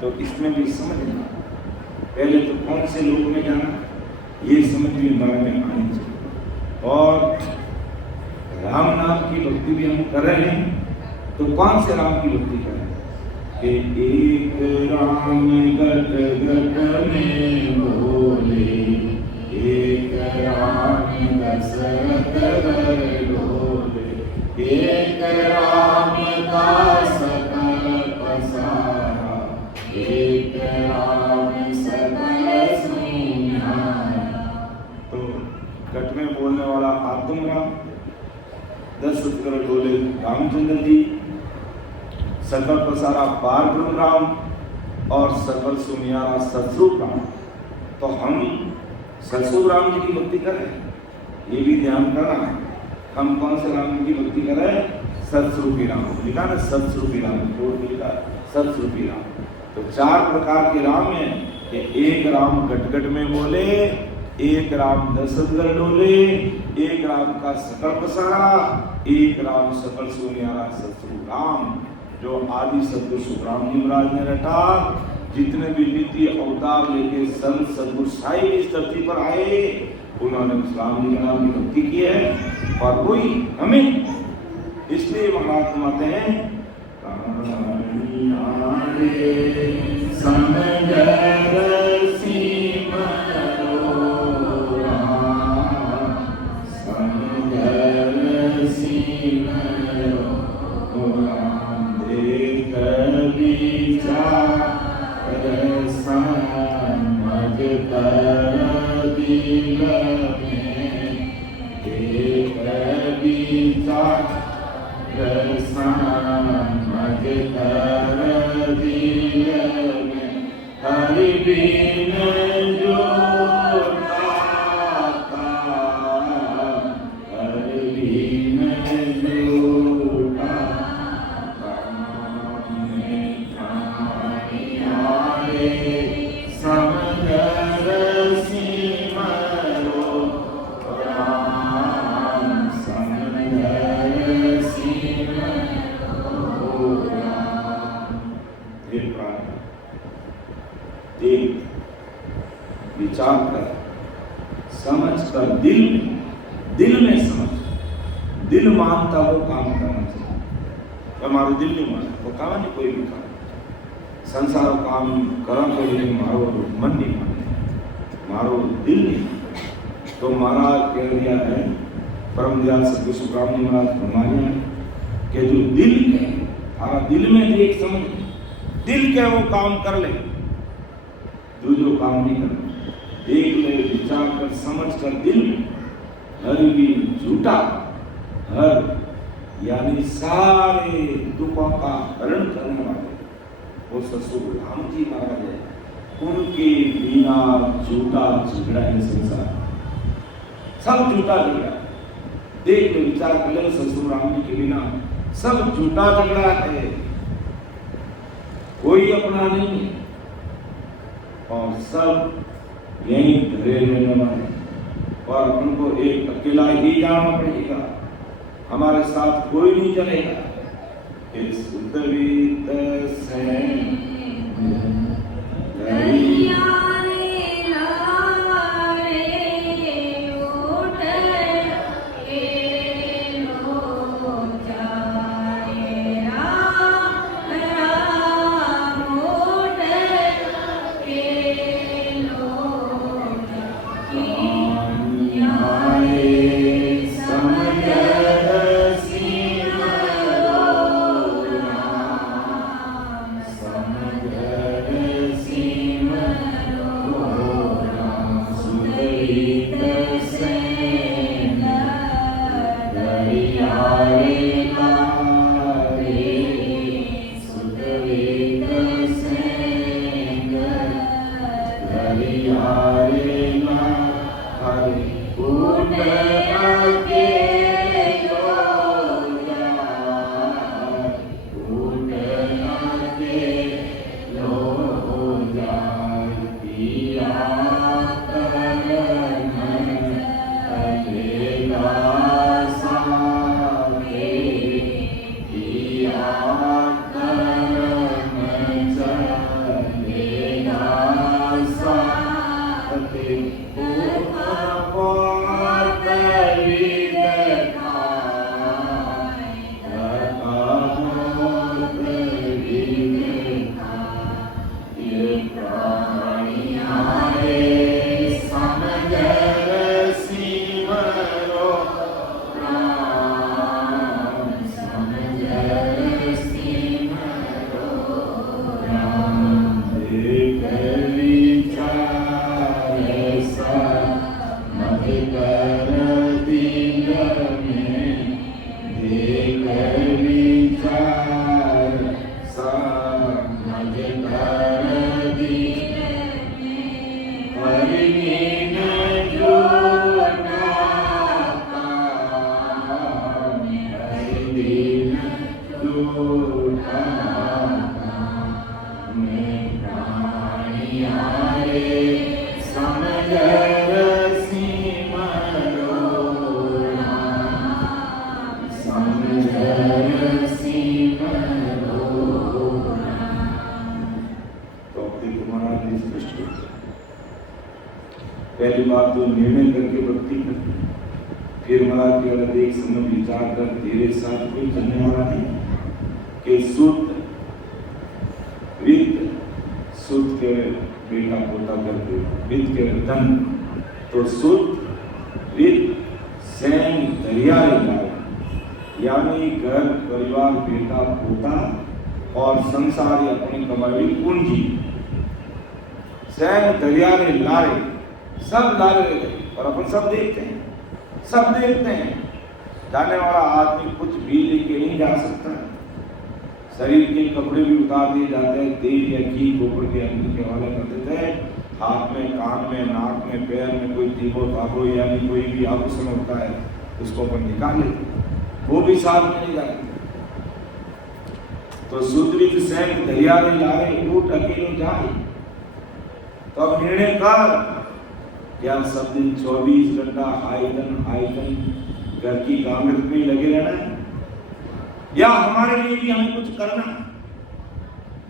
तो इसमें भी समझना, पहले तो कौन से लोग में जाना ये समझ में बारे में आनी चाहिए। और राम नाम की भक्ति भी हम कर रहे हैं तो कौन से राम की भक्ति कर रहे हैं कि एक राम गट गट में बोले, एक राम दशरथ बोले, एक राम का सकल पसारा, एक राम सकल सुनिहारा। तो गट में बोलने वाला आत्म राम, 10 करोड़ डोले रामचंद्र जी, सकल पसारा पार ब्रह्म राम और सकल सुनियारा सतरूप राम। तो हम सतरूप राम जी की भक्ति करें, ये भी ध्यान करना है। हम कौन से राम की भक्ति करें? सतरूपी राम। लिखा ना सतरूपी राम, लिखा सतरूपी राम। तो 4 प्रकार के राम हैं कि एक राम गटगट में बोले, एक राम 10 घर डोले, एक राम का सकल पसारा, एक राम सकल सुनियारा सतरूप राम, जो आदि सतगुरु सुखराम जी महाराज ने रटा। जितने भी नित्य अवतार लेके संत सतगुरु साहिब इस धरती पर आए, उन्होंने राम जी के नाम की भक्ति की है और वही हमें, इसलिए महाराज फरमाते हैं समझ कर दिल में हरि बिन जोता हरि बिन जोता समझ सिमरो राम समझ सिमरो राम। हे प्राण देख विचार कर समझ कर दिल में समझ। दिल मानता वो काम करना चाहिए। हमारो दिल नहीं मानता तो काम नहीं कोई भी काम संसार काम करा तो लेकिन मारो मन नहीं मानते मारो दिल नहीं। तो महाराज कह दिया है परम दयाल सद्गुरु सुखराम जी महाराज फरमाया कि जो दिल है थारा दिल में देख समझ दिल के वो काम कर ले जो काम नहीं करना देख ले विचार कर समझ कर दिल में हर भी झूठा हर यानी सारे दुखों का हरण करने वाले वो ससुर राम जी महाराज है। उनके बिना झूठा झगड़ा है संसार सब झूठा झगड़ा देख ले विचार कर ले ससुर राम जी के बिना सब झूठा झगड़ा है कोई अपना नहीं है और सब यही घरे रहने वाले और उनको एक अकेला ही जाना पड़ेगा हमारे साथ कोई नहीं चलेगा। इस उद्वित से पहली बात तो निर्णय करके भक्ति कर फिर महाराज के अलग एक समय विचार कर तेरे साथ कोई चलने वाला नहीं कि शुद्ध वित्त शुद्ध के बेटा पोता करते वित्त के धन तो शुद्ध वित्त सैन दरिया यानी घर परिवार बेटा पोता और संसार अपनी कमाई पूंजी सैन दरिया में लारे सब लारे और अपन सब देखते हैं जाने वाला आदमी कुछ भी लेके नहीं जा सकता। शरीर के कपड़े भी उतार दिए जाते हैं, तेल या घी गोबर के अंग के हवाले कर देते हैं। हाथ में, कान में, नाक में, पैर में कोई दीपो ताबो यानी कोई भी आभूषण होता है उसको अपन निकाल लेते, वो भी साथ में नहीं जाते। तो सुदृढ़ सैन दरियारे लारे ऊट अकेलो जाए। तो अब निर्णय कर, क्या सब दिन 24 घंटा हाइकन घर की कामत में लगे रहना है, या हमारे लिए भी हमें कुछ करना है?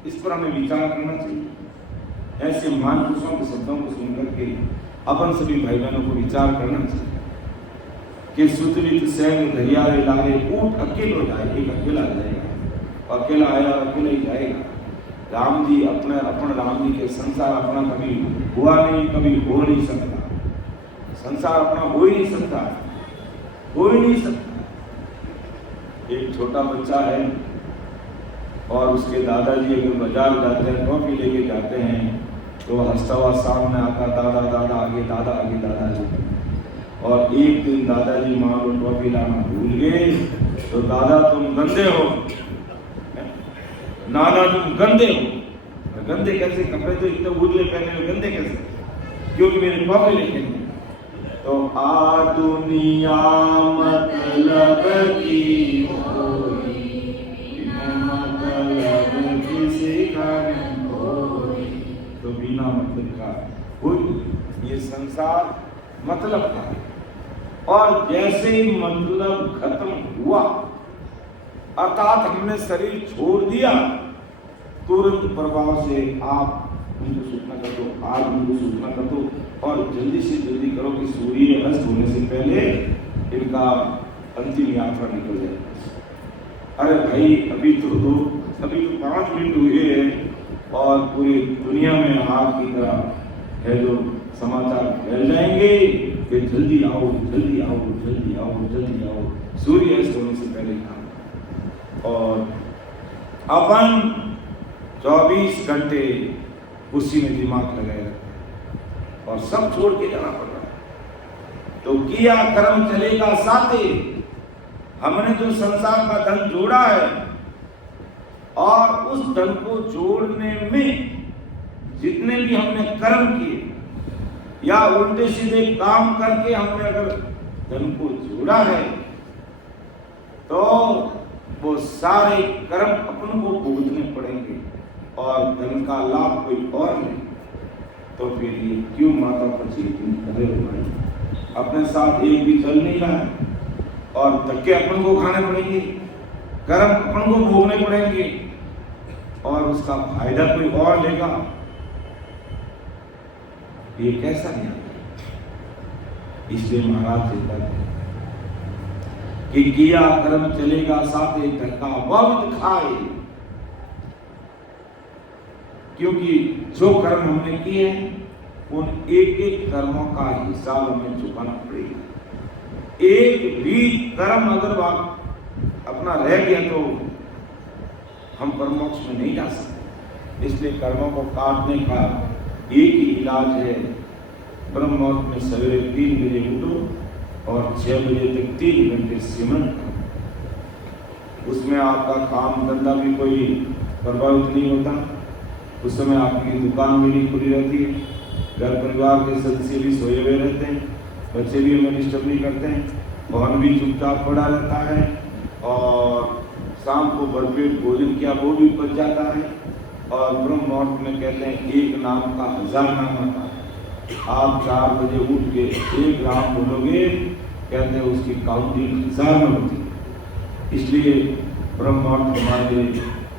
इस पर हमें विचार करना चाहिए। ऐसे महान पुरुषों के शब्दों को सुनकर के अपन सभी भाई बहनों को विचार करना चाहिए कि सुदृढ़ सैन दरियारे लारे ऊट अकेलो जाए। एक अकेला जाएगा, अकेला आया और अकेला ही जाएगा। राम जी अपने राम जी के संसार अपना कभी हुआ नहीं, कभी हो नहीं सकता। संसार अपना हो ही नहीं सकता, हो ही नहीं सकता। एक छोटा बच्चा है और उसके दादाजी अगर बाजार जाते हैं, टॉफी लेके जाते हैं, तो हंसता हुआ सामने आता, दादा दादा आगे, दादा आगे, दादाजी। और एक दिन दादाजी माँ को टॉफी लाना भूल गए, तो दादा तुम गंदे हो, नाना तुम गंदे हो। गंदे कैसे? कपड़े तो इतने उजले पहने हुए, गंदे कैसे? क्योंकि मेरे टॉफी लेके। तो आ दुनिया मतलब की होई, मतलब किसी का नहीं होई। तो बिना मतलब का कोई, ये संसार मतलब का। और जैसे ही मतलब खत्म हुआ, अर्थात हमने शरीर छोड़ दिया, तुरंत प्रभाव से आप उनको सूचना कर दो, आप उनको सूचना कर दो, और जल्दी से जल्दी करो कि सूर्य अस्त होने से पहले इनका अंतिम यात्रा निकल जाए। अरे भाई अभी तो 5 मिनट हुए हैं और पूरी दुनिया में आपकी तरह है जो समाचार फैल जाएंगे कि जल्दी आओ, जल्दी आओ, जल्दी आओ, जल्दी आओ, सूर्य अस्त होने से पहले काम। और अपन 24 घंटे उसी में दिमाग लगाए और सब छोड़ के जाना पड़ रहा है। तो किया कर्म चलेगा साथे। हमने जो संसार का धन जोड़ा है और उस धन को जोड़ने में जितने भी हमने कर्म किए या उल्टे सीधे काम करके हमने अगर धन को जोड़ा है, तो वो सारे कर्म अपन को भुगतने पड़ेंगे और धन का लाभ कोई और नहीं। तो फिर ये क्यों माता पर करे हुए? अपने साथ एक भी चल नहीं रहा है और धक्के अपन को खाने पड़ेंगे, कर्म अपन को भोगने पड़ेंगे और उसका फायदा कोई और लेगा। ये कैसा नहीं आता? इसलिए महाराज कहता है कि किया कर्म चलेगा साथे, धक्का बहुत खाए। क्योंकि जो कर्म हमने किए हैं उन एक एक कर्मों का हिसाब हमें चुकाना पड़ेगा। एक भी कर्म अगर अपना रह गया तो हम परमोक्ष में नहीं जा सकते। इसलिए कर्मों को काटने का एक ही इलाज है, ब्रह्म मुहूर्त में सवेरे 3 बजे उठो और 6 बजे तक 3 घंटे सिमरन करो। उसमें आपका काम धंधा भी कोई प्रभावित नहीं होता, उस समय आपकी दुकान भी नहीं खुली रहती है, घर परिवार के सदस्य भी सोए हुए रहते हैं, बच्चे भी हमें डिस्टर्ब नहीं करते हैं, भवन भी चुपचाप पड़ा रहता है और शाम को भरपेट भोजन किया वो भी बच जाता है। और ब्रह्म मुहूर्त में कहते हैं एक नाम का 1000 नाम आता है। आप 4 बजे उठ के 1 राम बोलोगे, कहते हैं उसकी काउंटिंग 1000 में होती है। इसलिए ब्रह्म मुहूर्त हमारे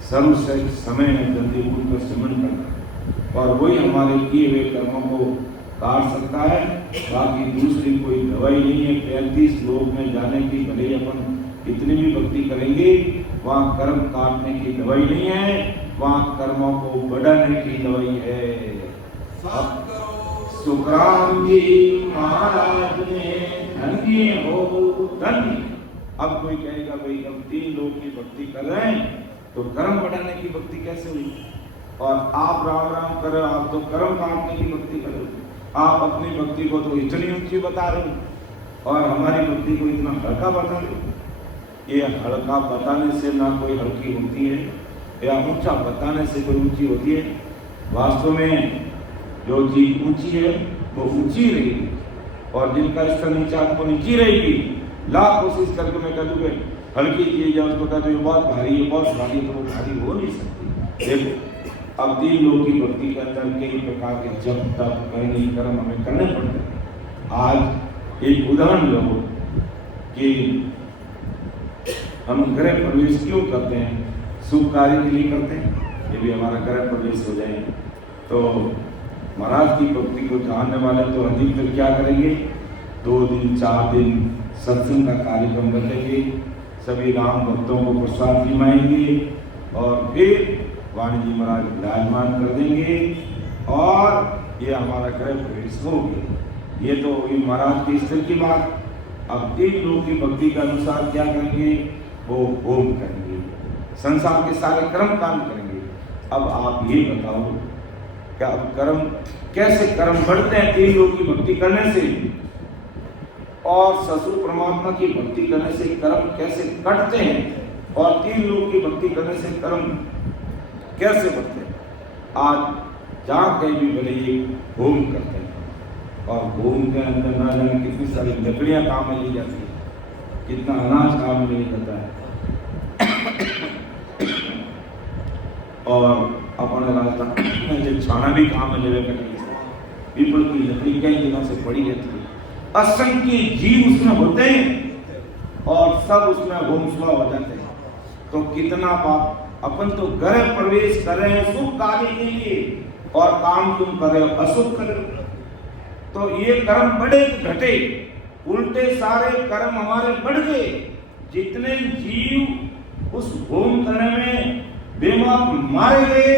सर्वश्रेष्ठ समय में जल्दी उठकर सिमरन करना और वही हमारे किए हुए कर्मों को काट सकता है। बाकी दूसरी कोई दवाई नहीं है 35 लोक में जाने की। भले अपन इतनी भी भक्ति करेंगे, वहाँ कर्म काटने की दवाई नहीं है, वहाँ कर्मों को बढ़ाने की दवाई है। सुखराम जी महाराज ने धन्य हो धन्य। अब कोई कहेगा भाई हम 3 लोग की भक्ति कर रहे हैं तो कर्म बढ़ाने की भक्ति कैसे हुई? और आप राम राम कर रहे हो, आप तो कर्म काटने की भक्ति कर रहे हो। आप अपनी भक्ति को तो इतनी ऊंची बता रहे हो। और हमारी भक्ति को इतना हल्का बता दे। ये हल्का बताने से ना कोई हल्की होती है या ऊंचा बताने से कोई ऊंची होती है। वास्तव में जो चीज ऊंची है वो ऊंची रहेगी और जिनका स्तर नीचा वो नीची रहेगी। लाख कोशिश करके मैं कह दूं कि हल्की चीज है उसको कहते हैं बहुत भारी है, बहुत भारी है, तो वो भारी हो नहीं सकती। देखो अब 3 लोगों की भक्ति के अंदर कई प्रकार के जप तप करनी कर्म हमें करने पड़ते हैं। आज एक उदाहरण लो कि हम गृह प्रवेश क्यों करते हैं? शुभ कार्य के लिए करते हैं। ये भी हमारा गृह प्रवेश हो जाए तो महाराज की भक्ति को जानने वाले तो अधिकतर क्या करेंगे? 2 दिन 4 दिन सत्संग का कार्यक्रम रखेंगे, सभी राम भक्तों को प्रसाद दिलाएंगे और फिर वाणी जी महाराज विराजमान कर देंगे और ये हमारा गृह प्रवेश हो गया। ये तो हुई महाराज के स्तर की बात। अब 3 लोगों की भक्ति के अनुसार क्या करेंगे? वो होम करेंगे, संसार के सारे कर्म काम करेंगे। अब आप ये बताओ क्या अब कर्म कैसे कर्म बढ़ते हैं 3 लोगों की भक्ति करने से, और ससुर परमात्मा की भक्ति करने से कर्म कैसे कटते हैं, और 3 लोगों की भक्ति करने से कर्म कैसे बढ़ते हैं। आज जहाँ कहीं भी भले ये होम करते हैं और होम के अंदर ना जाने कितनी सारी लकड़ियाँ काम में ली जाती है, कितना अनाज काम में नहीं करता है और अपने राजस्थान में जो छाना भी काम में ले करेंगे। पीपल की लकड़ी कई दिनों से पड़ी रहती है, असंख्य जीव उसमें होते हैं और सब उसमें होमसुआ हो जाते हैं। तो कितना पाप। अपन तो गृह प्रवेश कर रहे हैं शुभ कार्य के लिए और काम तुम कर रहे हो अशुभ कर रहे हो। तो ये कर्म बढ़े घटे, उल्टे सारे कर्म हमारे बढ़ गए। जितने जीव उस होम करने में बेमाक मारे गए,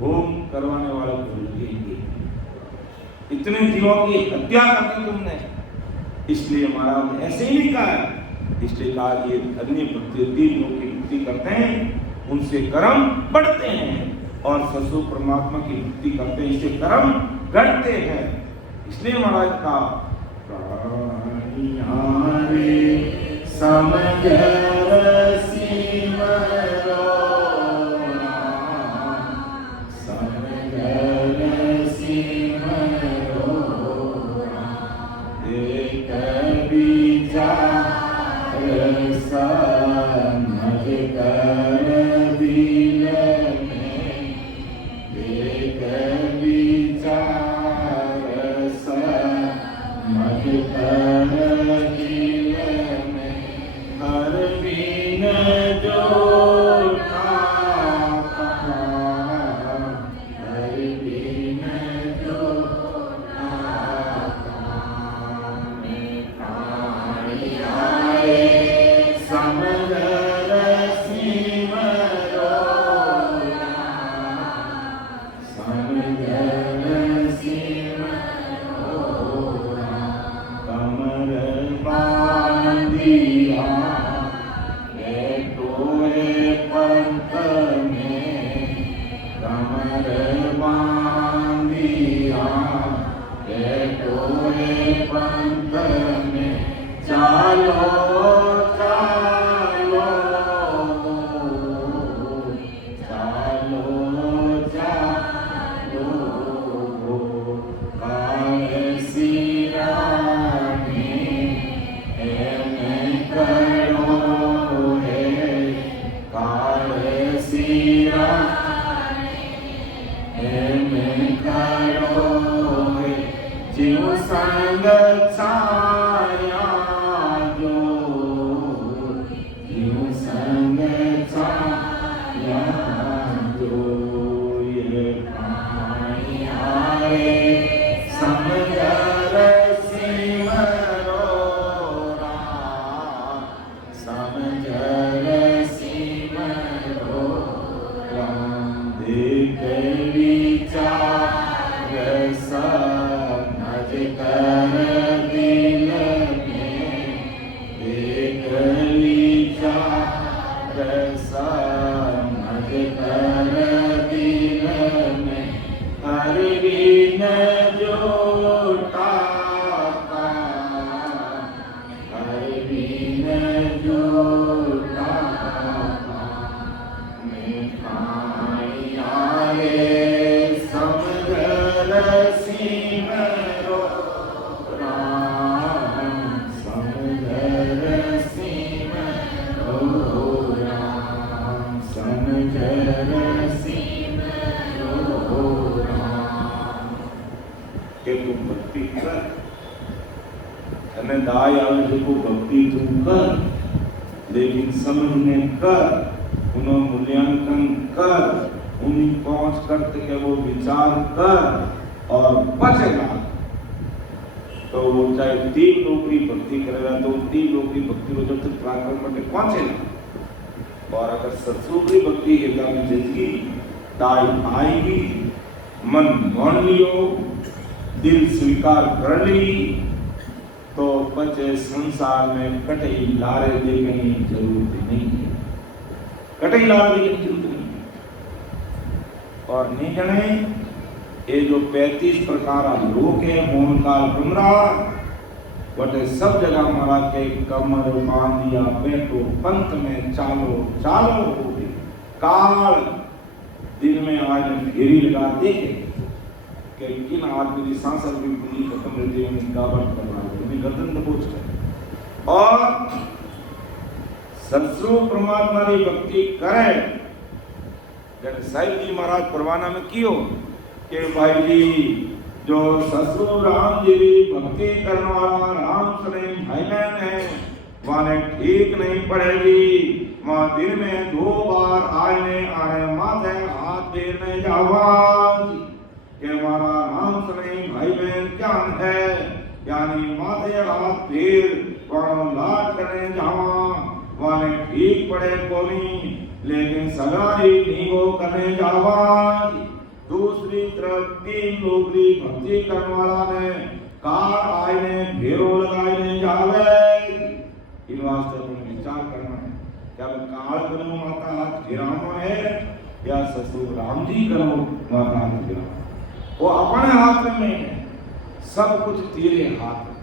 होम करवाने वाला को लगेंगे। इतने जीवों की हत्या कर दी तुमने, इसलिए महाराज ने ऐसे ही लिखा है। इसलिए कहा ये अन्य भक्ति 3 लोग की भक्ति करते हैं उनसे कर्म बढ़ते हैं और ससुर परमात्मा की भक्ति करते हैं इससे कर्म घटते हैं। इसलिए महाराज का કે તું ભક્તિ કર અને દાય આવે જો ભક્તિ તું કર, लेकिन समझने कर, उन्हों मूल्यांकन कर, उन्हीं पहुंच करते के वो विचार कर और बचेगा तो वो चाहे 3 लोग भक्ति करेगा तो 3 लोग भक्ति को जब तक प्राप्त करने पहुंचेगा। और अगर सत्सुखी भक्ति के कारण जिसकी दाई आएगी, मन मान लियो, दिल स्वीकार कर ली तो बचे संसार में कटई लारे देखने की जरूरत नहीं है, कटई लारे देखने की जरूरत नहीं है। और नहीं जाने ये जो 35 प्रकार लोक है मोहन काल कमरा बटे सब जगह महाराज के कमर बांध दिया, बैठो पंथ में चालो चालो हो गई काल दिन में आज फेरी लगा देखे कि किन आदमी की सांस भी पूरी खत्म रहती है, गावट करवा गर्दन दबोच कर और सत्सुख परमात्मा की भक्ति करे। जैसे साहिब जी महाराज परवाना में कियो कि भाई जी जो ससुर राम जी की भक्ति करने वाला राम सने भाई बहन है माने ठीक नहीं पड़ेगी, मां दिन में 2 बार आने आने माथे हाथ फेरने जावांगी कि हमारा राम सने भाई बहन क्या है, यानी माथे हाथ फेर वाणो लाट करने जावा वाने ठीक पड़े कोनी, लेकिन सगाई नहीं वो करने जावा। दूसरी तरफ 3 लोगरी भक्ति करने वाला ने कार आईने फेरो लगाईने जावे। इन वास्ते तुम विचार करना है क्या काल करो माता हाथ फिराना है या ससुर राम जी करो माता हाथ फिराना, वो अपने हाथ में है, सब कुछ तेरे हाथ में,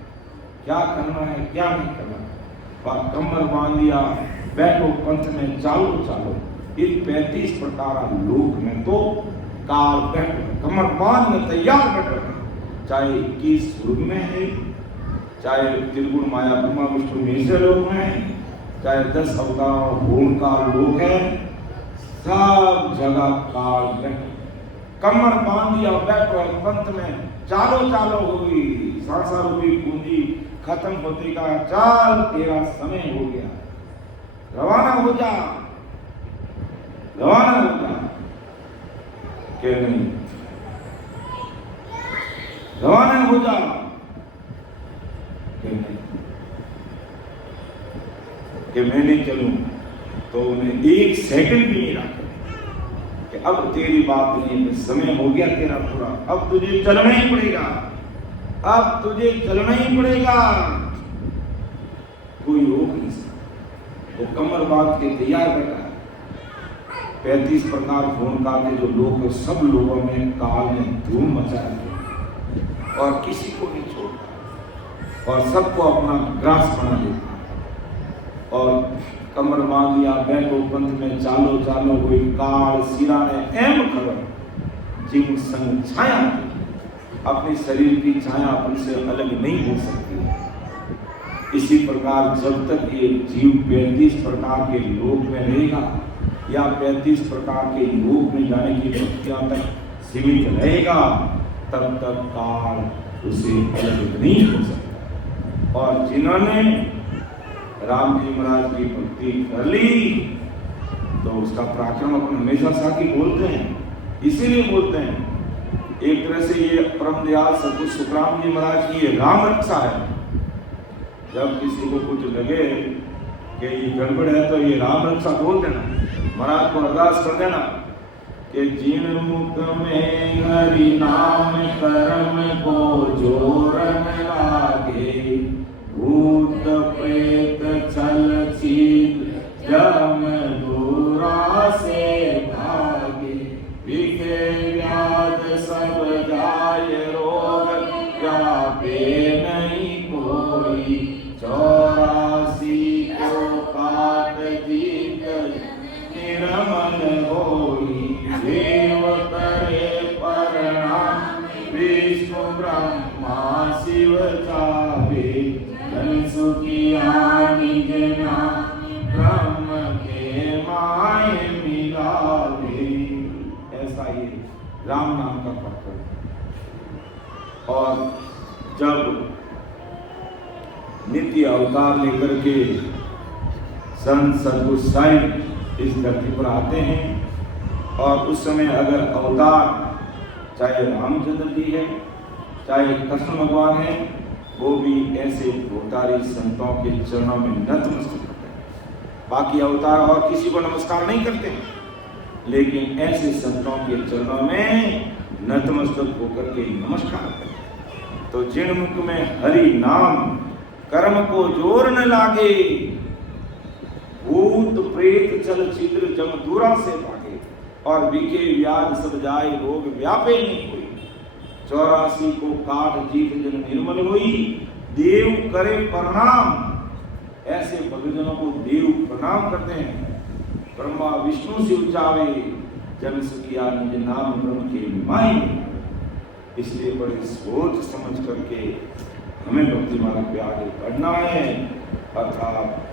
क्या करना है क्या नहीं करना। कमर बांध लिया, बैठो पंथ में चालो चालो, इन 35 प्रकार लोक में तो काल बैठो कमर बांध में तैयार बैठो, चाहे 21 स्वर्ग में है, चाहे त्रिगुण माया ब्रह्मा विष्णु में लोक में है, चाहे 10 अवतार होम का लोक है, सब जगह काल बैठो कमर बांध दिया, बैठो पंथ में चालो चालो होगी, सांसा होगी पूंजी खत्म होती का चाल, तेरा समय हो गया, रवाना हो जा, रवाना हो जा के नहीं, रवाना हो जा के नहीं, कि मैं नहीं चलूं तो उन्हें 1 सेकंड भी नहीं रखा कि अब तेरी बात नहीं है, समय हो गया तेरा पूरा, अब तुझे चलना ही पड़ेगा, अब तुझे चलना ही पड़ेगा, कोई रोक नहीं सकता। वो कमर बांध के तैयार बैठा है। 35 प्रकार फोन काल के जो लोग हैं सब लोगों में काल ने धूम मचाया और किसी को नहीं छोड़ता और सबको अपना ग्रास बना देता और कमर बांध लिया, बैठो पंथ में चालो चालो, कोई काल सिरा ने एम खबर जिन संग छाया, अपने शरीर की छाया अपन से अलग नहीं हो सकती। इसी प्रकार जब तक ये जीव 35 प्रकार के लोक में रहेगा या 35 प्रकार के लोक में जाने की शक्तियां तक सीमित रहेगा, तब तक काल उसे अलग नहीं हो सकता। और जिन्होंने राम जी महाराज की भक्ति कर ली तो उसका पराक्रम अपन हमेशा साथी बोलते हैं, इसीलिए बोलते हैं एक तरह से ये परम दयाल सतगुरु सुखराम जी महाराज की राम रक्षा है। जब किसी को कुछ लगे कि ये गड़बड़ है तो ये राम रक्षा बोल देना, महाराज को अरदास कर देना कि जिन मुख में हरि नाम कर्म को जोरन लागे, भूत प्रेत छल छीन जम दूरा से भागे, विखे व्याध सब जाय रोग व्यापे नहीं कोई, 84 को काट जीत निरमन होई, देव करे प्रणाम विष्णु ब्रह्मा शिव चाहे, निज नाम ब्रह्म के माय मिलावे। ऐसा ही राम नाम का पकड़ और जब नित्य अवतार लेकर के संत सद्गुरु साईं इस धरती पर आते हैं और उस समय अगर अवतार चाहे रामचंद्र जी है चाहे कृष्ण भगवान है, वो भी ऐसे भोटारी संतों के चरणों में नतमस्तक करते हैं। बाकी अवतार और किसी को नमस्कार नहीं करते, लेकिन ऐसे संतों के चरणों में नतमस्तक होकर के नमस्कार करते हैं। तो जिन मुख में हरि नाम कर्म को जोर न लागे, भूत प्रेत चल चित्र जम दूरा से भागे, और विके व्याध सब जाए रोग व्यापे नहीं कोई, 84 को काट जीत जन निर्मल हुई, देव करे प्रणाम। ऐसे भक्तजनों को देव प्रणाम करते हैं। ब्रह्मा विष्णु से उचावे, जन सुखिया निज नाम ब्रह्म के माई। इसलिए बड़े सोच समझ करके हमें भक्ति मार्ग पे आगे बढ़ना है। अर्थात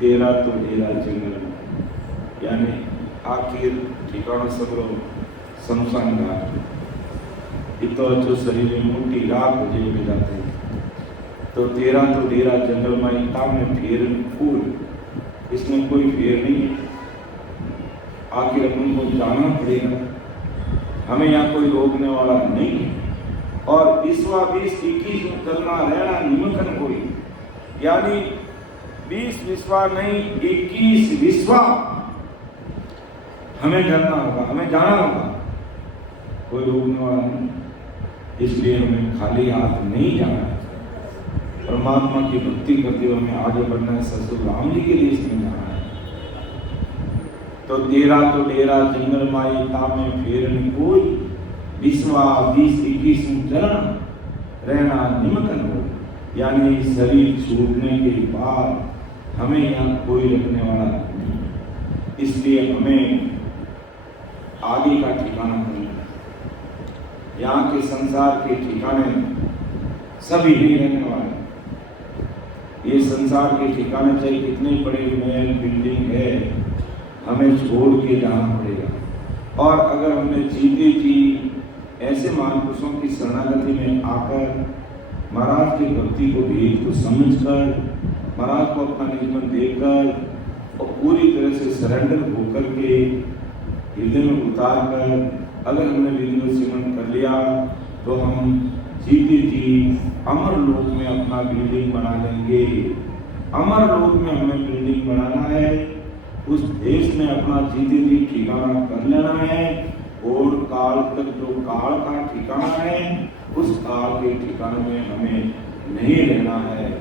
तेरा तो डेरा जंगल, यानी आखिर ठिकाना सगरो शमशान घाट। इतो अच्छो शरीर में मोटी राख हो जाए जाते, तो तेरा तो डेरा जंगल में इता में फेर फूल, इसमें कोई फेर नहीं है। आखिर अपन को जाना पड़ेगा, हमें यहाँ कोई रोकने वाला नहीं है। और ईस्वा 20-21 में चलना रहना निमंत्रण कोई, यानी 20 विश्वा नहीं 21 विश्वा हमें करना होगा, हमें जाना होगा, कोई रोकने वाला नहीं। इसलिए हमें खाली हाथ नहीं जाना है। परमात्मा की भक्ति करते हुए हमें आगे बढ़ना है। ससुर राम जी के लिए इसमें जाना है। तो तेरा तो डेरा जंगल माई तामे फेरन कोई, विश्वा 20-21 चरण रहना निमकन हो। यानी शरीर छूटने के बाद हमें यहाँ कोई रखने वाला नहीं, इसलिए हमें आगे का ठिकाना करना। यहाँ के संसार के ठिकाने सभी नहीं रहने वाले। ये संसार के ठिकाने चाहे कितने बड़े महल बिल्डिंग है, हमें छोड़ के जाना पड़ेगा। और अगर हमने जीते जी ऐसे महापुरुषों की शरणागति में आकर महाराज की भक्ति को भेद को समझकर, महाराज को अपना जीवन देकर और पूरी तरह से सरेंडर होकर के हृदय में उतार कर अगर हमने विधिवत सेवन कर लिया तो हम जीते जी अमर लोक में अपना बिल्डिंग बना लेंगे। अमर लोक में हमें बिल्डिंग बनाना है, उस देश में अपना जीते जी ठिकाना कर लेना है और काल तक जो काल का ठिकाना है उस काल के ठिकाने में हमें नहीं रहना है।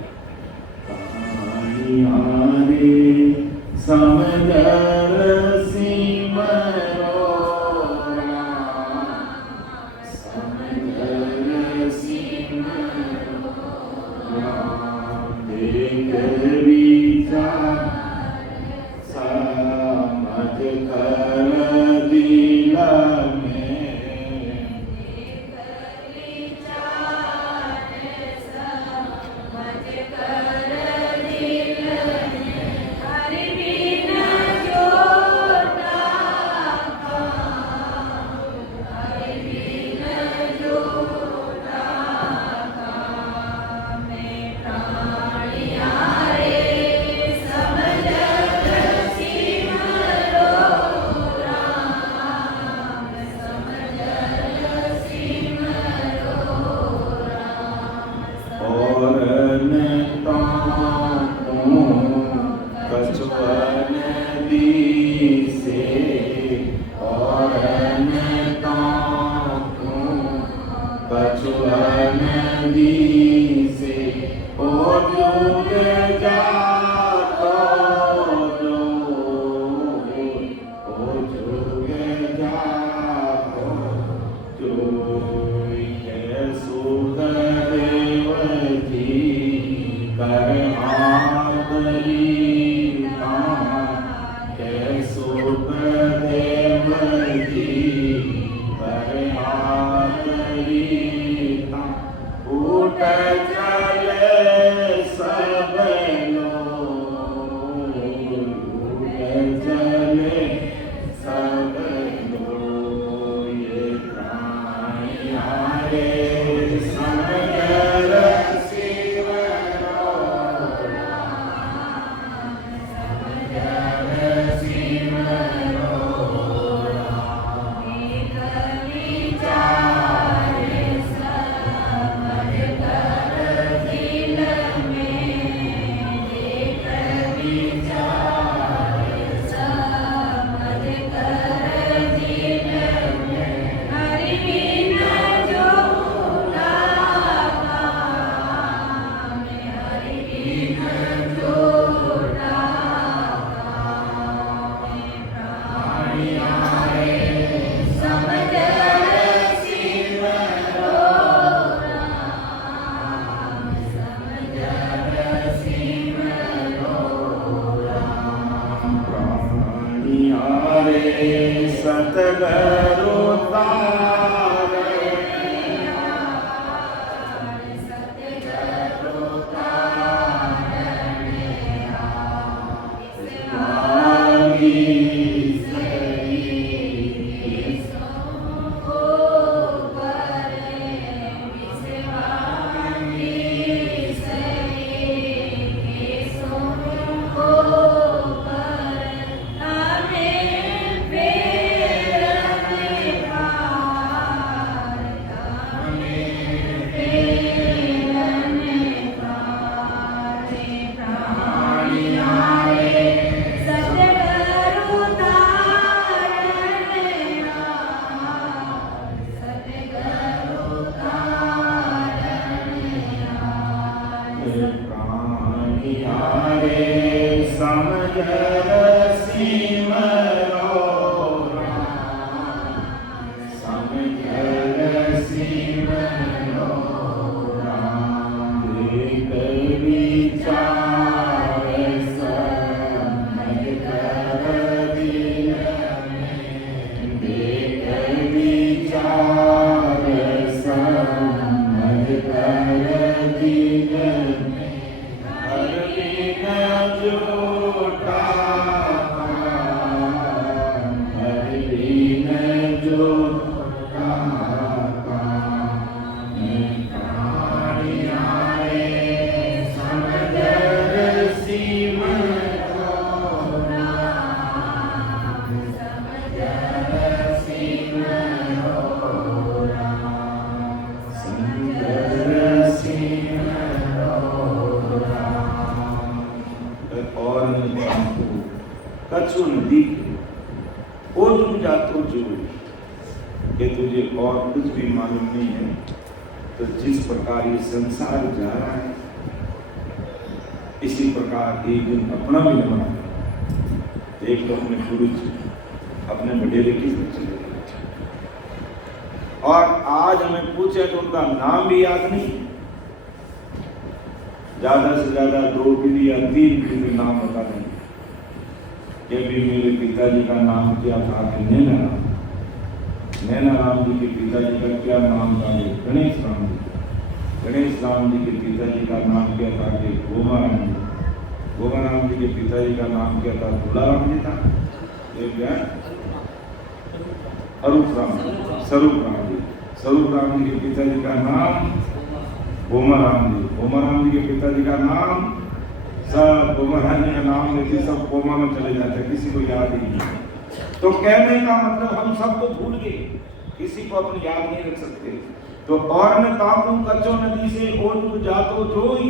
समझ कर दीन में हर दिन झूठा काम, हर दिन झूठा काम। प्राणियाए समझ सीमा कछु नदी ओ तुम जातो जो कि तुझे और कुछ भी मालूम नहीं है। तो जिस प्रकार ये संसार जा रहा है इसी प्रकार एक दिन अपना भी न बना। एक तो अपने पूर्वज अपने बडेरे किस चले गए और आज हमें पूछे तो उनका नाम भी याद नहीं। ज्यादा से ज्यादा 2 पीढ़ी या 3 पीढ़ी के नाम बता दें। कि भी मेरे पिताजी का नाम क्या था कि नैना राम। नैना राम जी के पिताजी का क्या नाम था कि गणेश राम जी। गणेश राम जी के पिताजी का नाम क्या था कि गोमा राम जी। गोमा राम जी के पिताजी का नाम क्या था? तुला राम जी था। ये क्या? अरूप राम, स्वरूप राम जी। स्वरूप राम जी के पिताजी का नाम गोमा राम जी। गोमा राम जी के पिताजी का नाम सब गोमा राम जी का नाम लेते सब कोमा में चले जाते, किसी को याद ही नहीं। तो कहने का मतलब हम सबको भूल गए, किसी को अपन याद नहीं रख सकते। तो और न तापू कच्चो नदी से और तू जातो जोई।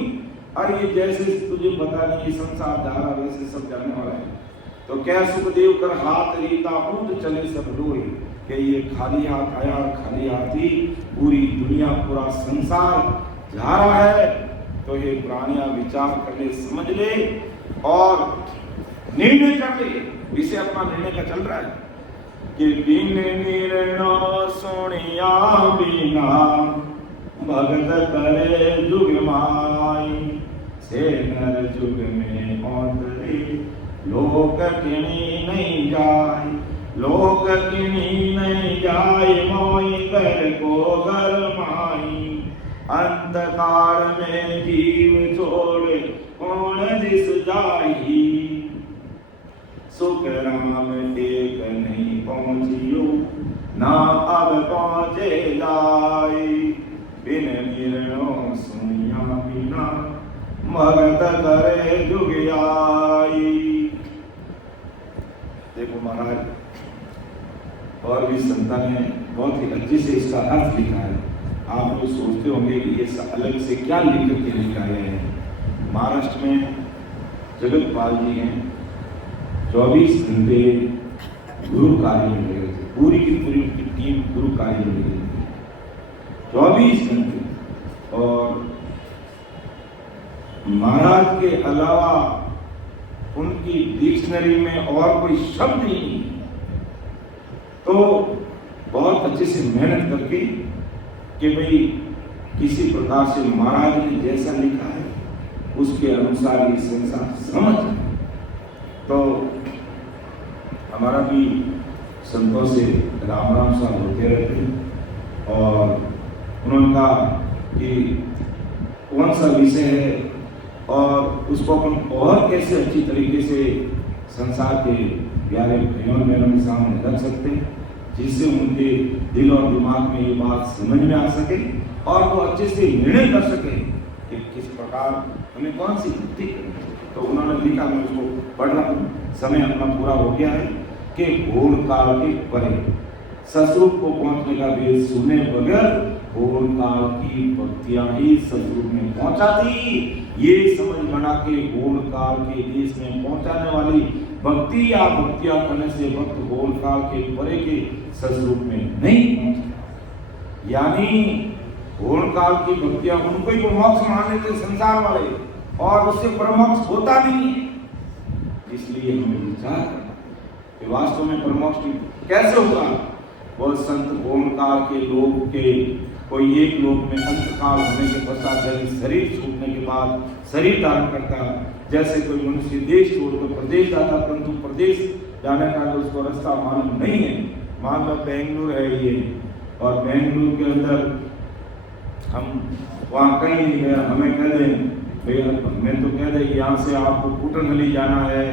अरे ये जैसे तुझे पता नहीं ये संसार जा रहा वैसे सब जाने वाला है। तो क्या सुखदेव कर हाथ रीता ऊंट चले सब डोई। कि ये खाली हाथ आया और खाली हाथ ही पूरी दुनिया पूरा संसार जा रहा है। तो ये प्राणियां विचार कर ले, समझ ले और निर्णय कर ले। इसे अपना निर्णय का चल रहा है कि बिन निर्णय सुनिया बिना भगत करे जुग माई। से नर जुग में औतरे लोक किनी नहीं जाय। लोक किनी नहीं जाय मोई कर को घर माई। अंतकार में जीव छोड़ कौन दिस जाही। सुख राम एक नहीं पहुँचियो ना अब पहुँचे जाई। बिन निर्णय सुनिया बिना भगत करे जुग आई। देखो महाराज और भी संतान ने बहुत ही अच्छे से इसका अर्थ लिखा है। आप लोग सोचते होंगे कि ये अलग से क्या लिख के लिखा है। महाराष्ट्र में जगतपाल जी हैं, 24 घंटे गुरु कार्य में लगे थे। पूरी की पूरी उनकी टीम गुरु कार्य में लगी थी 24 घंटे। और महाराज के अलावा उनकी डिक्शनरी में और कोई शब्द ही नहीं। तो बहुत अच्छे से मेहनत करके कि भाई किसी प्रकार से महाराज ने जैसा लिखा है उसके अनुसार ये संसार समझ। तो हमारा भी संतों से राम राम साहब होते रहते और उन्होंने कहा कि कौन सा विषय है और उसको अपन और कैसे अच्छी तरीके से संसार के प्यारे भाइयों बहनों के सामने रख सकते हैं जिससे उनके दिल और दिमाग में ये बात समझ में आ सके और वो अच्छे से निर्णय कर सके कि किस प्रकार हमें कौन सी भक्ति करनी। तो उन्होंने लिखा, मैं उसको पढ़ रहा हूँ, समय अपना पूरा हो गया है कि घोर काल के परे ससुर को पहुंचने का वेद सुने बगैर घोर काल की भक्तियां ही ससुर में पहुंचाती। ये समझ बना के घोर काल के देश में पहुंचाने वाली भक्ति या भक्तियां करने से भक्त घोर काल के परे के ससुर में नहीं पहुंचता। यानी घोर काल की भक्तियां उनको ही मोक्ष मान लेते संसार वाले और उससे परमोक्ष होता नहीं है। इसलिए हमें विचार करना कि वास्तव में परमोक्ष कैसे होगा। बहुत संत घोर काल के लोग के कोई एक लोक में अंतकाल होने के पश्चात जैसे शरीर छूटने के बाद शरीर धारण करता, जैसे कोई मनुष्य देश छोड़कर प्रदेश जाता परंतु प्रदेश जाने का तो उसको रास्ता मालूम नहीं है। मान लो बेंगलुरु है ये और बेंगलुरु के अंदर हम वहाँ कहीं नहीं गए, हमें कह दें भैया, मैं तो कह दें यहाँ से आपको कूटनहली जाना है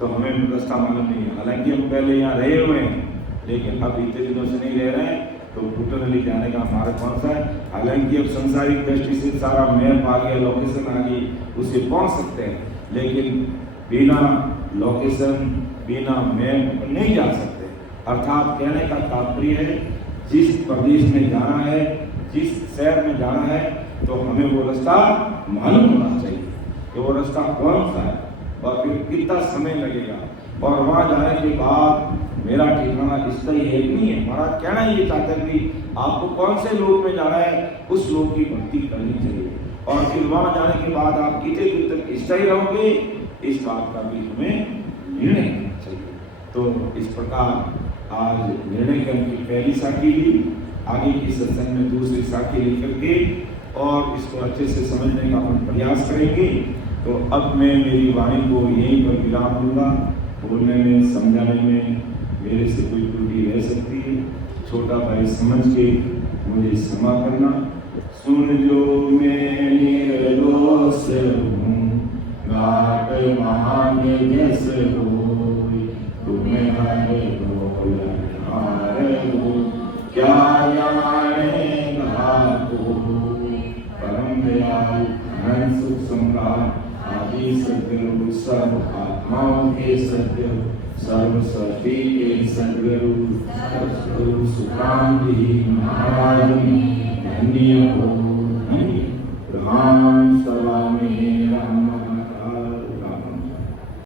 तो हमें रास्ता मालूम नहीं है। हालांकि हम पहले यहाँ रहे हुए हैं, लेकिन अब इतने दिनों से नहीं रह रहे हैं, तो कूटनहली जाने का हमारा कौन सा है। हालांकि अब संसारिक दृष्टि से सारा मैप आ गया, लोकेशन आ गई, उसे पहुँच सकते हैं, लेकिन बिना लोकेशन बिना मैप नहीं जा सकते। अर्थात कहने का तात्पर्य है, जिस प्रदेश में जाना है, जिस शहर में जाना है, तो हमें वो रास्ता मालूम होना चाहिए कि वो रास्ता कौन सा है और फिर कितना समय लगेगा। और वहाँ जाने के बाद मेरा ठिकाना स्थायी है कि नहीं है। हमारा कहना ये चाहता है कि आपको कौन से लोक में जाना है, उस लोक की भक्ति करनी चाहिए, और फिर वहाँ जाने के बाद आप कितने दिन तक स्थायी रहोगे, इस बात का भी हमें निर्णय करना चाहिए। तो इस प्रकार आज निर्णय करने की पहली साखी ली, आगे की सत्संग में दूसरी साखी लेकर के और इसको अच्छे से समझने का हम प्रयास करेंगे। तो अब मैं मेरी वाणी को यहीं पर विराम दूंगा। बोलने में, समझाने में मेरे से कोई त्रुटि रह सकती है, छोटा भाई समझ के मुझे क्षमा करना। सुन जो मैं निर्दोष हूँ, गाट महान जस होई, तुम्हारे बोल हो, क्या जाने घाटो, परम दयाल अनंत सुख सम्राट आदि सद्गुरु, सर्व आत्माओं के सद्गुरु, सर्व सृष्टि के सद्गुरु, सद्गुरु सुखांति महाराज धन्य हो।